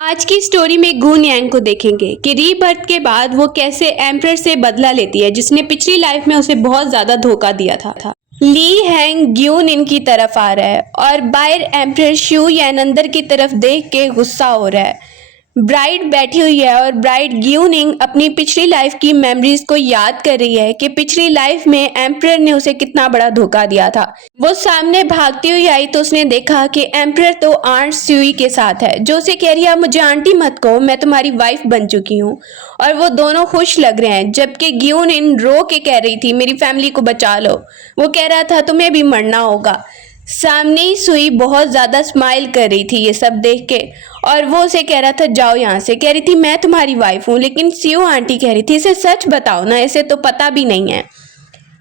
आज की स्टोरी में गु नियांग को देखेंगे कि रीबर्थ के बाद वो कैसे एम्परर से बदला लेती है जिसने पिछली लाइफ में उसे बहुत ज्यादा धोखा दिया था। ली हैंग ग्यून इनकी तरफ आ रहा है और बाहर एम्परर शू यैन अंदर की तरफ देख के गुस्सा हो रहा है। ब्राइड बैठी हुई है और ब्राइड ग्यूनिंग अपनी पिछली लाइफ की मेमोरीज को याद कर रही है कि पिछली लाइफ में एम्परर ने उसे कितना बड़ा धोखा दिया था। वो सामने भागती हुई आई तो उसने देखा कि एम्परर तो आंट स्यूई के साथ है, जो उसे कह रही है मुझे आंटी मत कहो, मैं तुम्हारी वाइफ बन चुकी हूँ। और वो दोनों खुश लग रहे हैं, जबकि ग्यूनिन रो के कह रही थी मेरी फैमिली को बचा लो। वो कह रहा था तुम्हें भी मरना होगा। सामने ही सुई बहुत ज्यादा स्माइल कर रही थी ये सब देख के, और वो उसे कह रहा था जाओ यहाँ से। कह रही थी मैं तुम्हारी वाइफ हूँ, लेकिन सियो आंटी कह रही थी इसे सच बताओ ना, इसे तो पता भी नहीं है।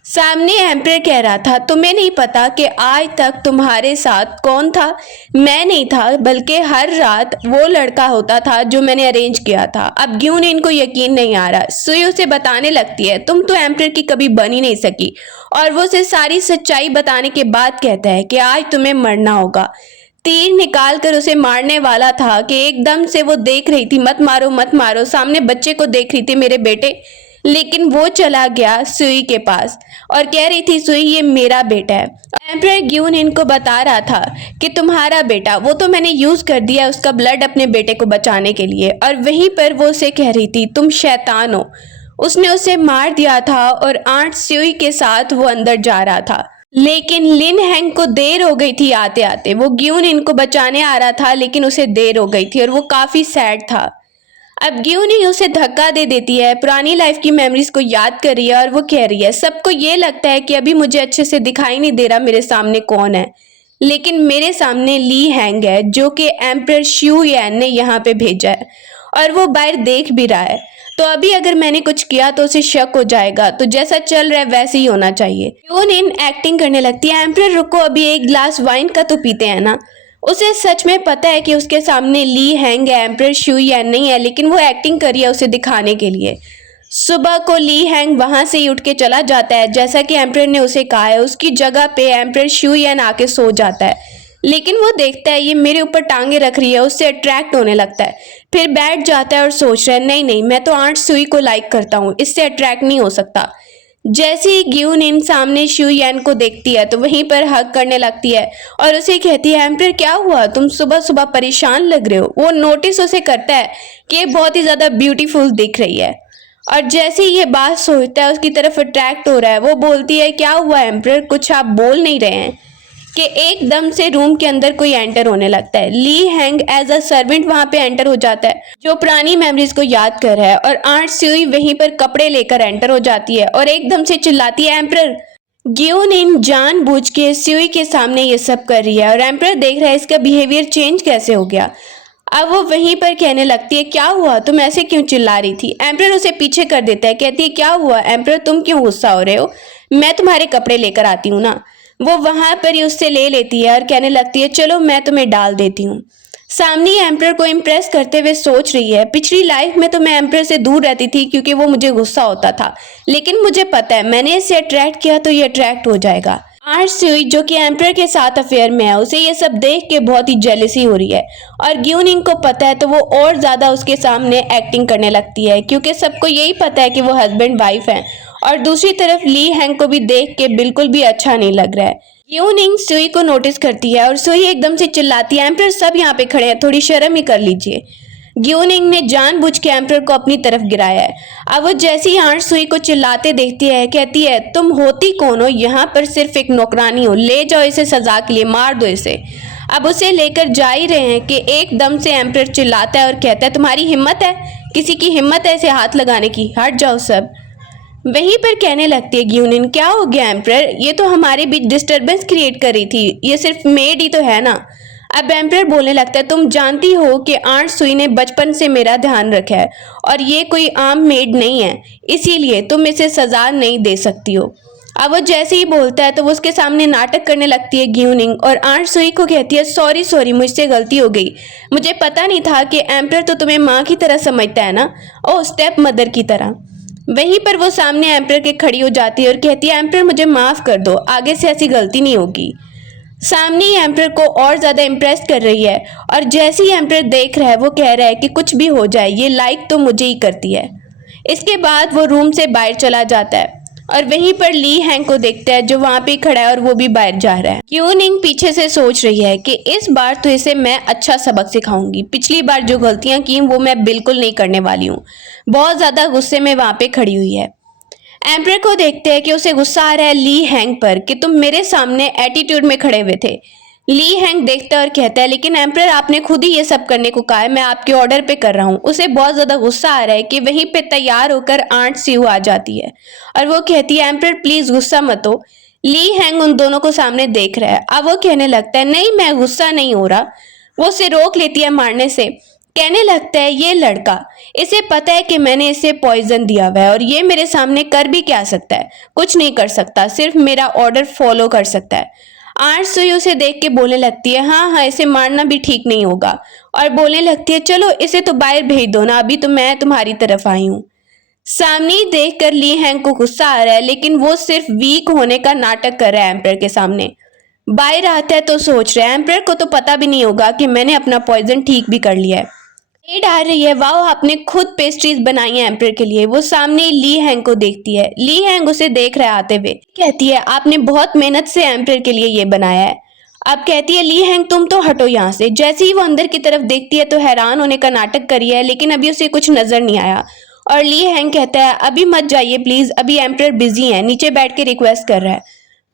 सामने एम्परर कह रहा था तुम्हें नहीं पता कि आज तक तुम्हारे साथ कौन था? मैं नहीं था, बल्कि हर रात वो लड़का होता था जो मैंने अरेंज किया था। अब क्यों ने इनको यकीन नहीं आ रहा। सुई उसे बताने लगती है तुम तो एम्परर की कभी बन ही नहीं सकी, और वो उसे सारी सच्चाई बताने के बाद कहता है कि आज तुम्हें मरना होगा। तीर निकाल कर उसे मारने वाला था कि एकदम से वो देख रही थी मत मारो मत मारो, सामने बच्चे को देख रही थी मेरे बेटे, लेकिन वो चला गया सुई के पास और कह रही थी सुई ये मेरा बेटा है। एम्परर ग्यून इनको बता रहा था कि तुम्हारा बेटा वो तो मैंने यूज कर दिया उसका ब्लड अपने बेटे को बचाने के लिए, और वहीं पर वो उसे कह रही थी तुम शैतान हो। उसने उसे मार दिया था और आंट सुई के साथ वो अंदर जा रहा था, लेकिन लिन हैंग को देर हो गई थी आते आते। वो ग्यून इनको बचाने आ रहा था लेकिन उसे देर हो गई थी और वो काफी सैड था। अब ग्यून ही उसे धक्का दे देती है, पुरानी लाइफ की मेमोरीज को याद कर रही है और वो कह रही है सबको ये लगता है कि अभी मुझे अच्छे से दिखाई नहीं दे रहा मेरे सामने कौन है, लेकिन मेरे सामने ली हैंग है जो कि एम्परर शू यैन ने यहाँ पे भेजा है और वो बाहर देख भी रहा है। तो अभी अगर मैंने कुछ किया तो उसे शक हो जाएगा, तो जैसा चल रहा है वैसे ही होना चाहिए। ग्यून इन एक्टिंग करने लगती है एम्परर रुको अभी एक ग्लास वाइन का तो पीते हैं ना। उसे सच में पता है कि उसके सामने ली हैंग है, एम्परर शू यैन नहीं है, लेकिन वो एक्टिंग करी है उसे दिखाने के लिए। सुबह को ली हैंग वहां से ही उठ के चला जाता है जैसा कि एम्परर ने उसे कहा है। उसकी जगह पे एम्परर शू यैन आके सो जाता है, लेकिन वो देखता है ये मेरे ऊपर टांगे रख रही है, उससे अट्रैक्ट होने लगता है। फिर बैठ जाता है और सोच रहा है नहीं नहीं मैं तो आंट सुई को लाइक करता हूँ, इससे अट्रैक्ट नहीं हो सकता। जैसे ही ग्यून इन सामने शू यैन को देखती है तो वहीं पर हक करने लगती है और उसे कहती है एम्परर क्या हुआ, तुम सुबह सुबह परेशान लग रहे हो। वो नोटिस उसे करता है कि ये बहुत ही ज्यादा ब्यूटीफुल दिख रही है, और जैसे ही ये बात सोचता है उसकी तरफ अट्रैक्ट हो रहा है। वो बोलती है क्या हुआ एम्परर, कुछ आप बोल नहीं रहे हैं, कि एकदम से रूम के अंदर कोई एंटर होने लगता है। ली हैंग एज अ सर्वेंट वहां पे एंटर हो जाता है जो पुरानी मेमोरीज को याद कर रहा है, और आंट सुई वहीं पर कपड़े लेकर एंटर हो जाती है और एकदम से चिल्लाती है एम्परर। ग्यून इन जानबूझ के सुई के सामने ये सब कर रही है और एम्परर देख रहा है इसका बिहेवियर चेंज कैसे हो गया। अब वो वहीं पर कहने लगती है क्या हुआ, तुम ऐसे क्यों चिल्ला रही थी। एम्परर उसे पीछे कर देता है, कहती है क्या हुआ एम्परर, तुम क्यों गुस्सा हो रहे हो, मैं तुम्हारे कपड़े लेकर आती हूँ ना। वो वहां पर ही उससे ले लेती है और कहने लगती है चलो मैं तुम्हें डाल देती हूँ। सामने एम्परर को इम्प्रेस करते हुए सोच रही है पिछली लाइफ में तो मैं एम्परर से दूर रहती थी क्योंकि वो मुझे गुस्सा होता था, लेकिन मुझे पता है मैंने इसे अट्रैक्ट किया तो ये अट्रैक्ट हो जाएगा। आंट सुई जो कि एम्परर के साथ अफेयर में है उसे ये सब देख के बहुत ही जेलसी हो रही है, और ग्यूनिंग को पता है तो वो और ज्यादा उसके सामने एक्टिंग करने लगती है क्योंकि सबको यही पता है कि वो हस्बैंड वाइफ हैं। और दूसरी तरफ ली हैंग को भी देख के बिल्कुल भी अच्छा नहीं लग रहा है। ग्यूनिंग सुई को नोटिस करती है और सुई एकदम से चिल्लाती है एम्परर सब यहाँ पे खड़े हैं, थोड़ी शर्म ही कर लीजिए। ग्यूनिंग ने जानबूझ के एम्परर को अपनी तरफ गिराया है। अब वो जैसी आंट सुई को चिल्लाते देखती है कहती है तुम होती कौन हो, यहाँ पर सिर्फ एक नौकरानी हो, ले जाओ इसे सजा के लिए, मार दो इसे। अब उसे लेकर जा ही रहे हैं कि एकदम से एम्परर चिल्लाता है और कहता है तुम्हारी हिम्मत है, किसी की हिम्मत है इसे हाथ लगाने की, हट जाओ सब। वहीं पर कहने लगती है ग्यूनिन क्या हो गया एम्परर, ये तो हमारे बीच डिस्टरबेंस क्रिएट कर रही थी, ये सिर्फ मेड ही तो है ना। अब एम्परर बोलने लगता है तुम जानती हो कि आंट सुई ने बचपन से मेरा ध्यान रखा है और ये कोई आम मेड नहीं है, इसीलिए तुम इसे सजा नहीं दे सकती हो। अब वो जैसे ही बोलता है तो वो उसके सामने नाटक करने लगती है ग्यूनिंग, और आंट सुई को कहती है सॉरी सॉरी मुझसे गलती हो गई, मुझे पता नहीं था कि एम्परर तो तुम्हें माँ की तरह समझता है ना, ओ स्टेप मदर की तरह। वहीं पर वो सामने एम्परर के खड़ी हो जाती है और कहती है एम्परर मुझे माफ कर दो, आगे से ऐसी गलती नहीं होगी। सामने ही एम्पर को और ज्यादा इम्प्रेस कर रही है और जैसे ही एम्पर देख रहा है वो कह रहा है कि कुछ भी हो जाए ये लाइक तो मुझे ही करती है। इसके बाद वो रूम से बाहर चला जाता है और वहीं पर ली हैंग को देखता है जो वहां पे खड़ा है और वो भी बाहर जा रहा है। क्यूनिंग पीछे से सोच रही है कि इस बार तो इसे मैं अच्छा सबक सिखाऊंगी, पिछली बार जो गलतियां की वो मैं बिल्कुल नहीं करने वाली हूँ। बहुत ज्यादा गुस्से में वहां पे खड़ी हुई है। एम्पर को देखते हैं कि उसे गुस्सा आ रहा है ली हैंग पर कि तुम मेरे सामने एटीट्यूड में खड़े हुए थे। ली हैंग देखता है और कहता है लेकिन एम्पर आपने खुद ही ये सब करने को कहा है, मैं आपके ऑर्डर पे कर रहा हूँ। उसे बहुत ज्यादा गुस्सा आ रहा है कि वहीं पे तैयार होकर आंट सियू आ जाती है और वो कहती है एम्पर प्लीज गुस्सा मत हो। ली हैंग उन दोनों को सामने देख रहा है। अब वो कहने लगता है नहीं मैं गुस्सा नहीं हो रहा। वो उसे रोक लेती है मारने से। कहने लगता है ये लड़का, इसे पता है कि मैंने इसे पॉइजन दिया हुआ है और ये मेरे सामने कर भी क्या सकता है, कुछ नहीं कर सकता, सिर्फ मेरा ऑर्डर फॉलो कर सकता है। आंट सुई उसे देख के बोलने लगती है हाँ हाँ इसे मारना भी ठीक नहीं होगा और बोलने लगती है चलो इसे तो बाहर भेज दो ना, अभी तो मैं तुम्हारी तरफ आई हूँ। सामने ही देख कर ली हैंग को गुस्सा आ रहा है लेकिन वो सिर्फ वीक होने का नाटक कर रहा है एम्पर के सामने। बाहर आता है तो सोच रहा है एम्पर को तो पता भी नहीं होगा कि मैंने अपना पॉइजन ठीक भी कर लिया है। मेड आ रही है, वाओ आपने खुद पेस्ट्रीज बनाई है एम्पर के लिए। वो सामने ही ली हैंग को देखती है। ली हैंग उसे देख रहा है आते हुए, कहती है आपने बहुत मेहनत से एम्पर के लिए ये बनाया है। अब कहती है ली हैंग तुम तो हटो यहाँ से। जैसे ही वो अंदर की तरफ देखती है तो हैरान होने का नाटक करी है लेकिन अभी उसे कुछ नजर नहीं आया और ली हैंग कहता है अभी मत जाइए प्लीज, अभी एम्पर बिजी है, नीचे बैठ के रिक्वेस्ट कर रहा है।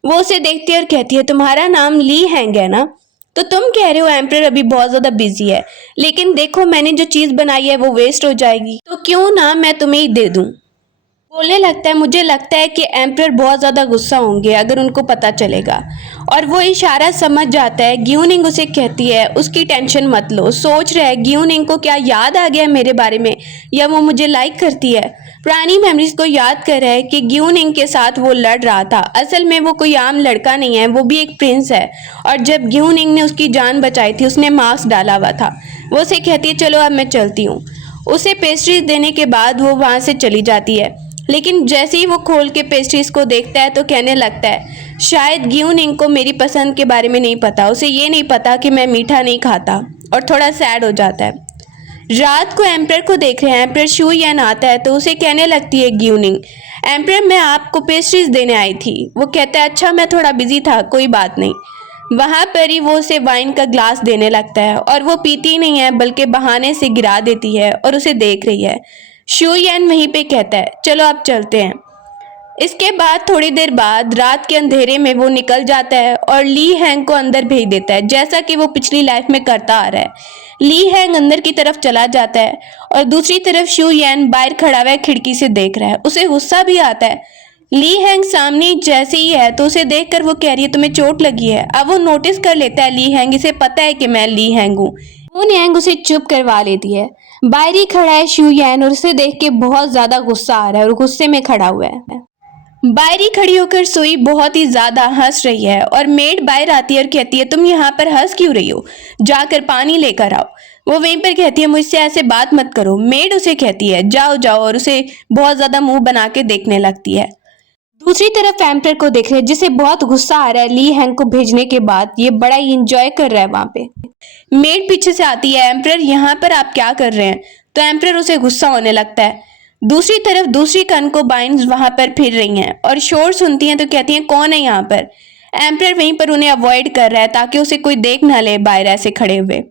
वो उसे देखती है और कहती है तुम्हारा नाम ली हैंग है ना, तो तुम कह रहे हो एम्पर अभी बहुत ज्यादा बिजी है, लेकिन देखो मैंने जो चीज बनाई है वो वेस्ट हो जाएगी, तो क्यों ना मैं तुम्हें ही दे दूं। बोलने लगता है मुझे लगता है कि एम्पर बहुत ज्यादा गुस्सा होंगे अगर उनको पता चलेगा। और वो इशारा समझ जाता है। ग्यूनिंग उसे कहती है उसकी टेंशन मत लो। सोच रहा है ग्यूनिंग को क्या याद आ गया मेरे बारे में या वो मुझे लाइक करती है। पुरानी मेमोरीज को याद कर रहा है कि ग्यूनिंग के साथ वो लड़ रहा था। असल में वो कोई आम लड़का नहीं है, वो भी एक प्रिंस है और जब ग्यूनिंग ने उसकी जान बचाई थी उसने मास्क डाला हुआ था। वो उसे कहती है चलो अब मैं चलती हूँ। उसे पेस्ट्रीज देने के बाद वो वहाँ से चली जाती है लेकिन जैसे ही वो खोल के पेस्ट्रीज को देखता है तो कहने लगता है शायद ग्यूनिंग को मेरी पसंद के बारे में नहीं पता, उसे ये नहीं पता कि मैं मीठा नहीं खाता और थोड़ा सैड हो जाता है। रात को एम्पर को देख रहे हैं। एम्पर शू यन आता है तो उसे कहने लगती है ग्यूनिंग एम्पर मैं आपको पेस्ट्रीज देने आई थी। वो कहता है अच्छा मैं थोड़ा बिजी था, कोई बात नहीं। वहां पर ही वो उसे वाइन का ग्लास देने लगता है और वो पीती नहीं है बल्कि बहाने से गिरा देती है और उसे देख रही है। शू यन वहीं पे कहता है चलो अब चलते हैं। इसके बाद थोड़ी देर बाद रात के अंधेरे में वो निकल जाता है और ली हैंग को अंदर भेज देता है जैसा कि वो पिछली लाइफ में करता आ रहा है। ली हैंग अंदर की तरफ चला जाता है और दूसरी तरफ शू यन बाहर खड़ा हुआ खिड़की से देख रहा है। उसे गुस्सा भी आता है। ली हैंग सामने जैसे ही है तो उसे देखकर वो कह रही है तुम्हें चोट लगी है। अब वो नोटिस कर लेता है ली हैंग, इसे पता है कि मैं ली हैंग हूँ। मून यांग उसे चुप करवा लेती है। बाहर ही खड़ा है शू यन और उसे देख के बहुत ज्यादा गुस्सा आ रहा है और गुस्से में खड़ा हुआ है। बाहर ही खड़ी होकर सुई बहुत ही ज्यादा हंस रही है और मेड बाहर आती है और कहती है तुम यहाँ पर हंस क्यों रही हो, जाकर पानी लेकर आओ। वो वहीं पर कहती है मुझसे ऐसे बात मत करो। मेड उसे कहती है जाओ जाओ और उसे बहुत ज्यादा मुंह बना के देखने लगती है। दूसरी तरफ एम्पर को देख रहे हैं जिसे बहुत गुस्सा आ रहा है ली हैंग को भेजने के बाद। ये बड़ा ही इंजॉय कर रहा है वहां पे। मेड पीछे से आती है एम्पर यहाँ पर आप क्या कर रहे हैं, तो एम्पर उसे गुस्सा होने लगता है। दूसरी तरफ दूसरी कंकोबाइन्स वहां पर फिर रही हैं और शोर सुनती हैं तो कहती हैं कौन है यहाँ पर। एम्पर वहीं पर उन्हें अवॉइड कर रहा है ताकि उसे कोई देख ना ले बाहर ऐसे खड़े हुए।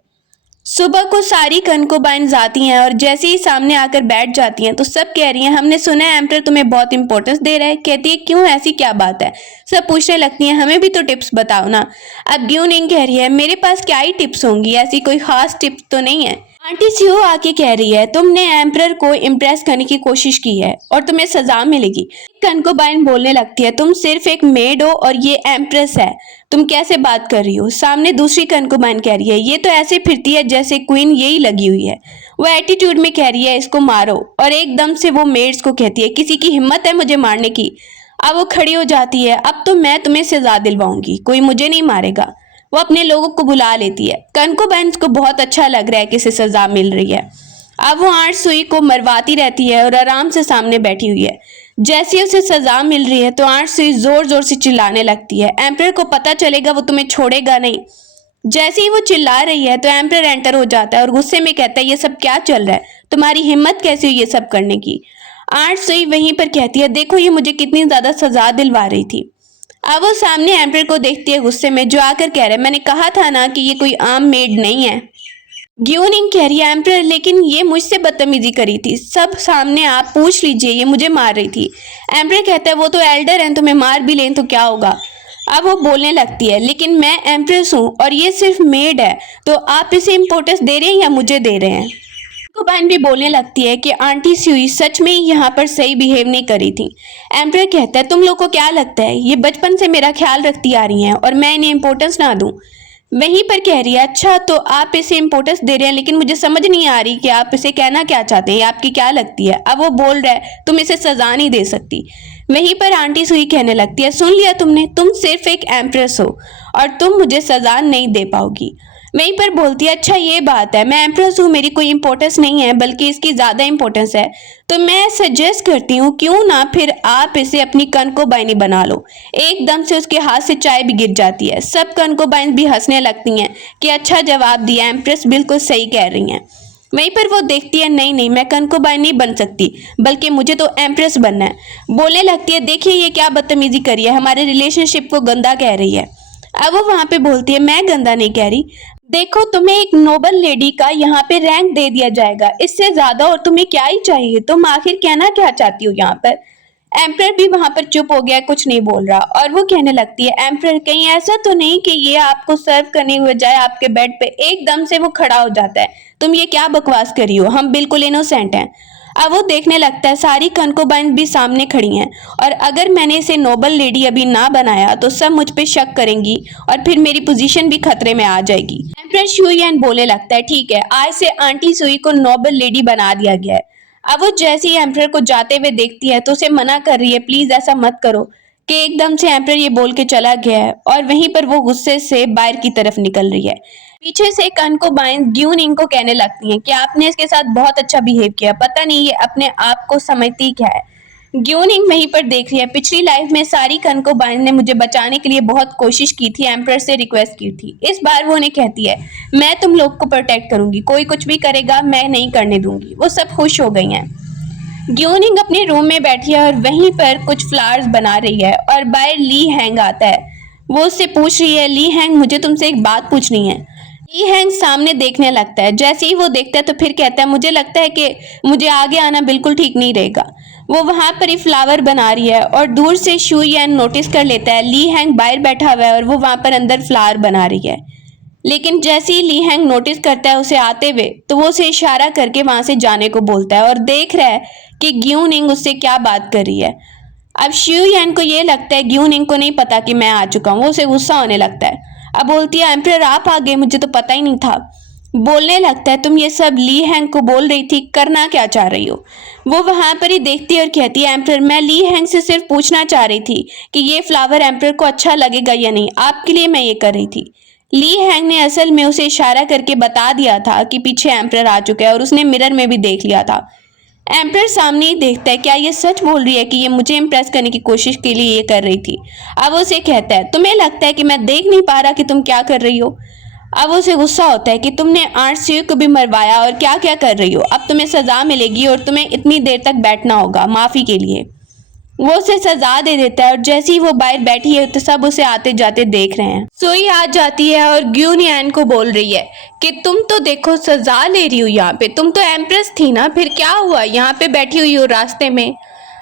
सुबह को सारी कंकोबाइन्स आती हैं और जैसे ही सामने आकर बैठ जाती हैं तो सब कह रही हैं हमने सुना है एम्पर तुम्हें बहुत इंपॉर्टेंस दे रहा है। कहती है क्यों, ऐसी क्या बात है। सब पूछने लगती हैं हमें भी तो टिप्स बताओ ना। अब ग्यूनिंग कह रही है मेरे पास क्या ही टिप्स होंगी, ऐसी कोई खास टिप्स तो नहीं है। आंटी सियो आके कह रही है तुमने एम्पर को इम्प्रेस करने की कोशिश की है और तुम्हें सजा मिलेगी। कंकोबाइन बोलने लगती है तुम सिर्फ एक मेड हो और ये एम्प्रेस है, तुम कैसे बात कर रही हो। सामने दूसरी कंकोबाइन कह रही है ये तो ऐसे फिरती है जैसे क्वीन यही लगी हुई है। वो एटीट्यूड में कह रही है इसको मारो और एकदम से वो मेड्स को कहती है किसी की हिम्मत है मुझे मारने की। अब वो खड़ी हो जाती है अब तो मैं तुम्हें सजा दिलवाऊंगी, कोई मुझे नहीं मारेगा। वो अपने लोगों को बुला लेती है। कंकोबाइन्स को बहुत अच्छा लग रहा है कि इसे सजा मिल रही है। अब वो आंट सुई को मरवाती रहती है और आराम से सामने बैठी हुई है। जैसे उसे सजा मिल रही है तो आंट सुई जोर जोर से चिल्लाने लगती है, एम्प्रर को पता चलेगा वो तुम्हें छोड़ेगा नहीं। जैसे ही वो चिल्ला रही है तो एम्प्रर एंटर हो जाता है और गुस्से में कहता है ये सब क्या चल रहा है, तुम्हारी हिम्मत कैसी हुई ये सब करने की। आंट सुई वहीं पर कहती है देखो ये मुझे कितनी ज्यादा सजा दिलवा रही थी। अब वो सामने एम्प्रर को देखती है गुस्से में, जो आकर कह रहा है मैंने कहा था ना कि ये कोई आम मेड नहीं है। ग्यूनिंग कह रही है एम्प्रर लेकिन ये मुझसे बदतमीजी करी थी, सब सामने आप पूछ लीजिए, ये मुझे मार रही थी। एम्प्रर कहता है वो तो एल्डर हैं, तुम्हें मार भी लें तो क्या होगा। अब वो बोलने लगती है लेकिन मैं एम्प्रेस हूँ और ये सिर्फ मेड है, तो आप इसे इम्पोर्टेंस दे रहे हैं या मुझे दे रहे हैं। कंकुबाइन भी बोलने लगती है कि आंटी सुई सच में ही यहाँ पर सही बिहेव नहीं करी थी। एम्प्रर कहता है तुम लोग को क्या लगता है ये बचपन से मेरा ख्याल रखती आ रही हैं और मैं इन्हें इम्पोर्टेंस ना दूं। वहीं पर कह रही है अच्छा तो आप इसे इम्पोर्टेंस दे रहे हैं लेकिन मुझे समझ नहीं आ रही कि आप इसे कहना क्या चाहते हैं, आपकी क्या लगती है। अब वो बोल रहा है तुम इसे सजा नहीं दे सकती। वहीं पर आंटी सुई कहने लगती है सुन लिया तुमने, तुम सिर्फ एक एम्प्रेस हो और तुम मुझे सजा नहीं दे पाओगी। वहीं पर बोलती है अच्छा ये बात है, मैं एम्प्रेस हूँ, मेरी कोई इंपॉर्टेंस नहीं है बल्कि इसकी ज़्यादा इंपॉर्टेंस है, तो मैं सजेस्ट करती हूँ क्यों ना फिर आप इसे अपनी कंकोबाइनी बना लो। एकदम से उसके हाथ से चाय भी गिर जाती है। सब कंकोबाइन भी हंसने लगती हैं कि अच्छा जवाब दिया, एम्प्रेस बिल्कुल सही कह रही हैं। वहीं पर वो देखती है नहीं नहीं मैं कंकोबाइन नहीं बन सकती बल्कि मुझे तो एम्प्रेस बनना है। बोलने लगती है देखिए ये क्या बदतमीजी करी है, हमारे रिलेशनशिप को गंदा कह रही है। अब वो वहां पे बोलती है मैं गंदा नहीं कह रही, देखो तुम्हें एक नोबल लेडी का यहाँ पे रैंक दे दिया जाएगा, इससे ज्यादा और तुम्हें क्या ही चाहिए, तुम आखिर कहना क्या चाहती हो यहाँ पर। एम्प्रर भी वहां पर चुप हो गया, कुछ नहीं बोल रहा और वो कहने लगती है एम्प्रर कहीं ऐसा तो नहीं कि ये आपको सर्व करने के बजाय आपके बेड पे एकदम से वो खड़ा हो जाता है, तुम ये क्या बकवास करी हो, हम बिल्कुल इनोसेंट हैं। अब वो देखने लगता है सारी कंकोबाइन भी सामने खड़ी हैं और अगर मैंने इसे नोबल लेडी अभी ना बनाया तो सब मुझ पे शक करेंगी और फिर मेरी पोजीशन भी खतरे में आ जाएगी। एम्प्रर शुयन बोलने लगता है ठीक है आज से आंटी सुई को नोबल लेडी बना दिया गया है। अब वो जैसे ही एम्प्रर को जाते हुए देखती है तो उसे मना कर रही है प्लीज ऐसा मत करो, कि एकदम से एम्प्रर ये बोल के चला गया है और वहीं पर वो गुस्से से बाहर की तरफ निकल रही है। पीछे से कंकोबाइन ग्यूनिंग को कहने लगती हैं कि आपने इसके साथ बहुत अच्छा बिहेव किया, पता नहीं ये अपने आप को समझती क्या है। ग्यूनिंग वहीं पर देख रही है पिछली लाइफ में सारी कंकोबाइन ने मुझे बचाने के लिए बहुत कोशिश की थी, एम्प्रर से रिक्वेस्ट की थी, इस बार वो उन्हें कहती है मैं तुम लोग को प्रोटेक्ट करूंगी, कोई कुछ भी करेगा मैं नहीं करने दूंगी। वो सब खुश हो गई हैं। ग्यूनिंग अपने रूम में बैठी है और वहीं पर कुछ फ्लावर्स बना रही है और बाहर ली हैंग आता है। वो उससे पूछ रही है ली हैंग मुझे तुमसे एक बात पूछनी है। ली हैंग सामने देखने लगता है, जैसे ही वो देखता है तो फिर कहता है मुझे लगता है कि मुझे आगे आना बिल्कुल ठीक नहीं रहेगा। वो वहां पर ही फ्लावर बना रही है और दूर से शुयन नोटिस कर लेता है ली हैंग बाहर बैठा हुआ है और वो वहां पर अंदर फ्लावर बना रही है। लेकिन जैसे ही ली हैंग नोटिस करता है उसे आते हुए तो वो उसे इशारा करके वहां से जाने को बोलता है और देख रहा है कि ग्यूनिंग उससे क्या बात कर रही है। अब शुयन को ये लगता है ग्यूनिंग को नहीं पता कि मैं आ चुका हूँ, वो उसे गुस्सा होने लगता है। अब बोलती है एम्प्रर आप आ गए, मुझे तो पता ही नहीं था। बोलने लगता है तुम ये सब ली हैंग को बोल रही थी, करना क्या चाह रही हो। वो वहां पर ही देखती है और कहती है एम्प्रर मैं ली हैंग से सिर्फ पूछना चाह रही थी कि ये फ्लावर एम्प्रर को अच्छा लगेगा या नहीं, आपके लिए मैं ये कर रही थी। ली हैंग ने असल में उसे इशारा करके बता दिया था कि पीछे एम्प्रर आ चुका है और उसने मिरर में भी देख लिया था। एम्प्रर सामने ही देखता है क्या ये सच बोल रही है कि ये मुझे इम्प्रेस करने की कोशिश के लिए ये कर रही थी। अब उसे कहता है तुम्हें लगता है कि मैं देख नहीं पा रहा कि तुम क्या कर रही हो। अब उसे गुस्सा होता है कि तुमने आंट सुई को भी मरवाया और क्या क्या कर रही हो, अब तुम्हें सजा मिलेगी और तुम्हें इतनी देर तक बैठना होगा माफी के लिए। वो उसे सजा दे देता है और जैसे ही वो बाहर बैठी है तो सब उसे आते जाते देख रहे हैं। सुई आ जाती है और ग्यूनियन को बोल रही है कि तुम तो देखो सजा ले रही हो यहाँ पे, तुम तो एम्प्रेस थी ना, फिर क्या हुआ यहाँ पे बैठी हुई हो रास्ते में।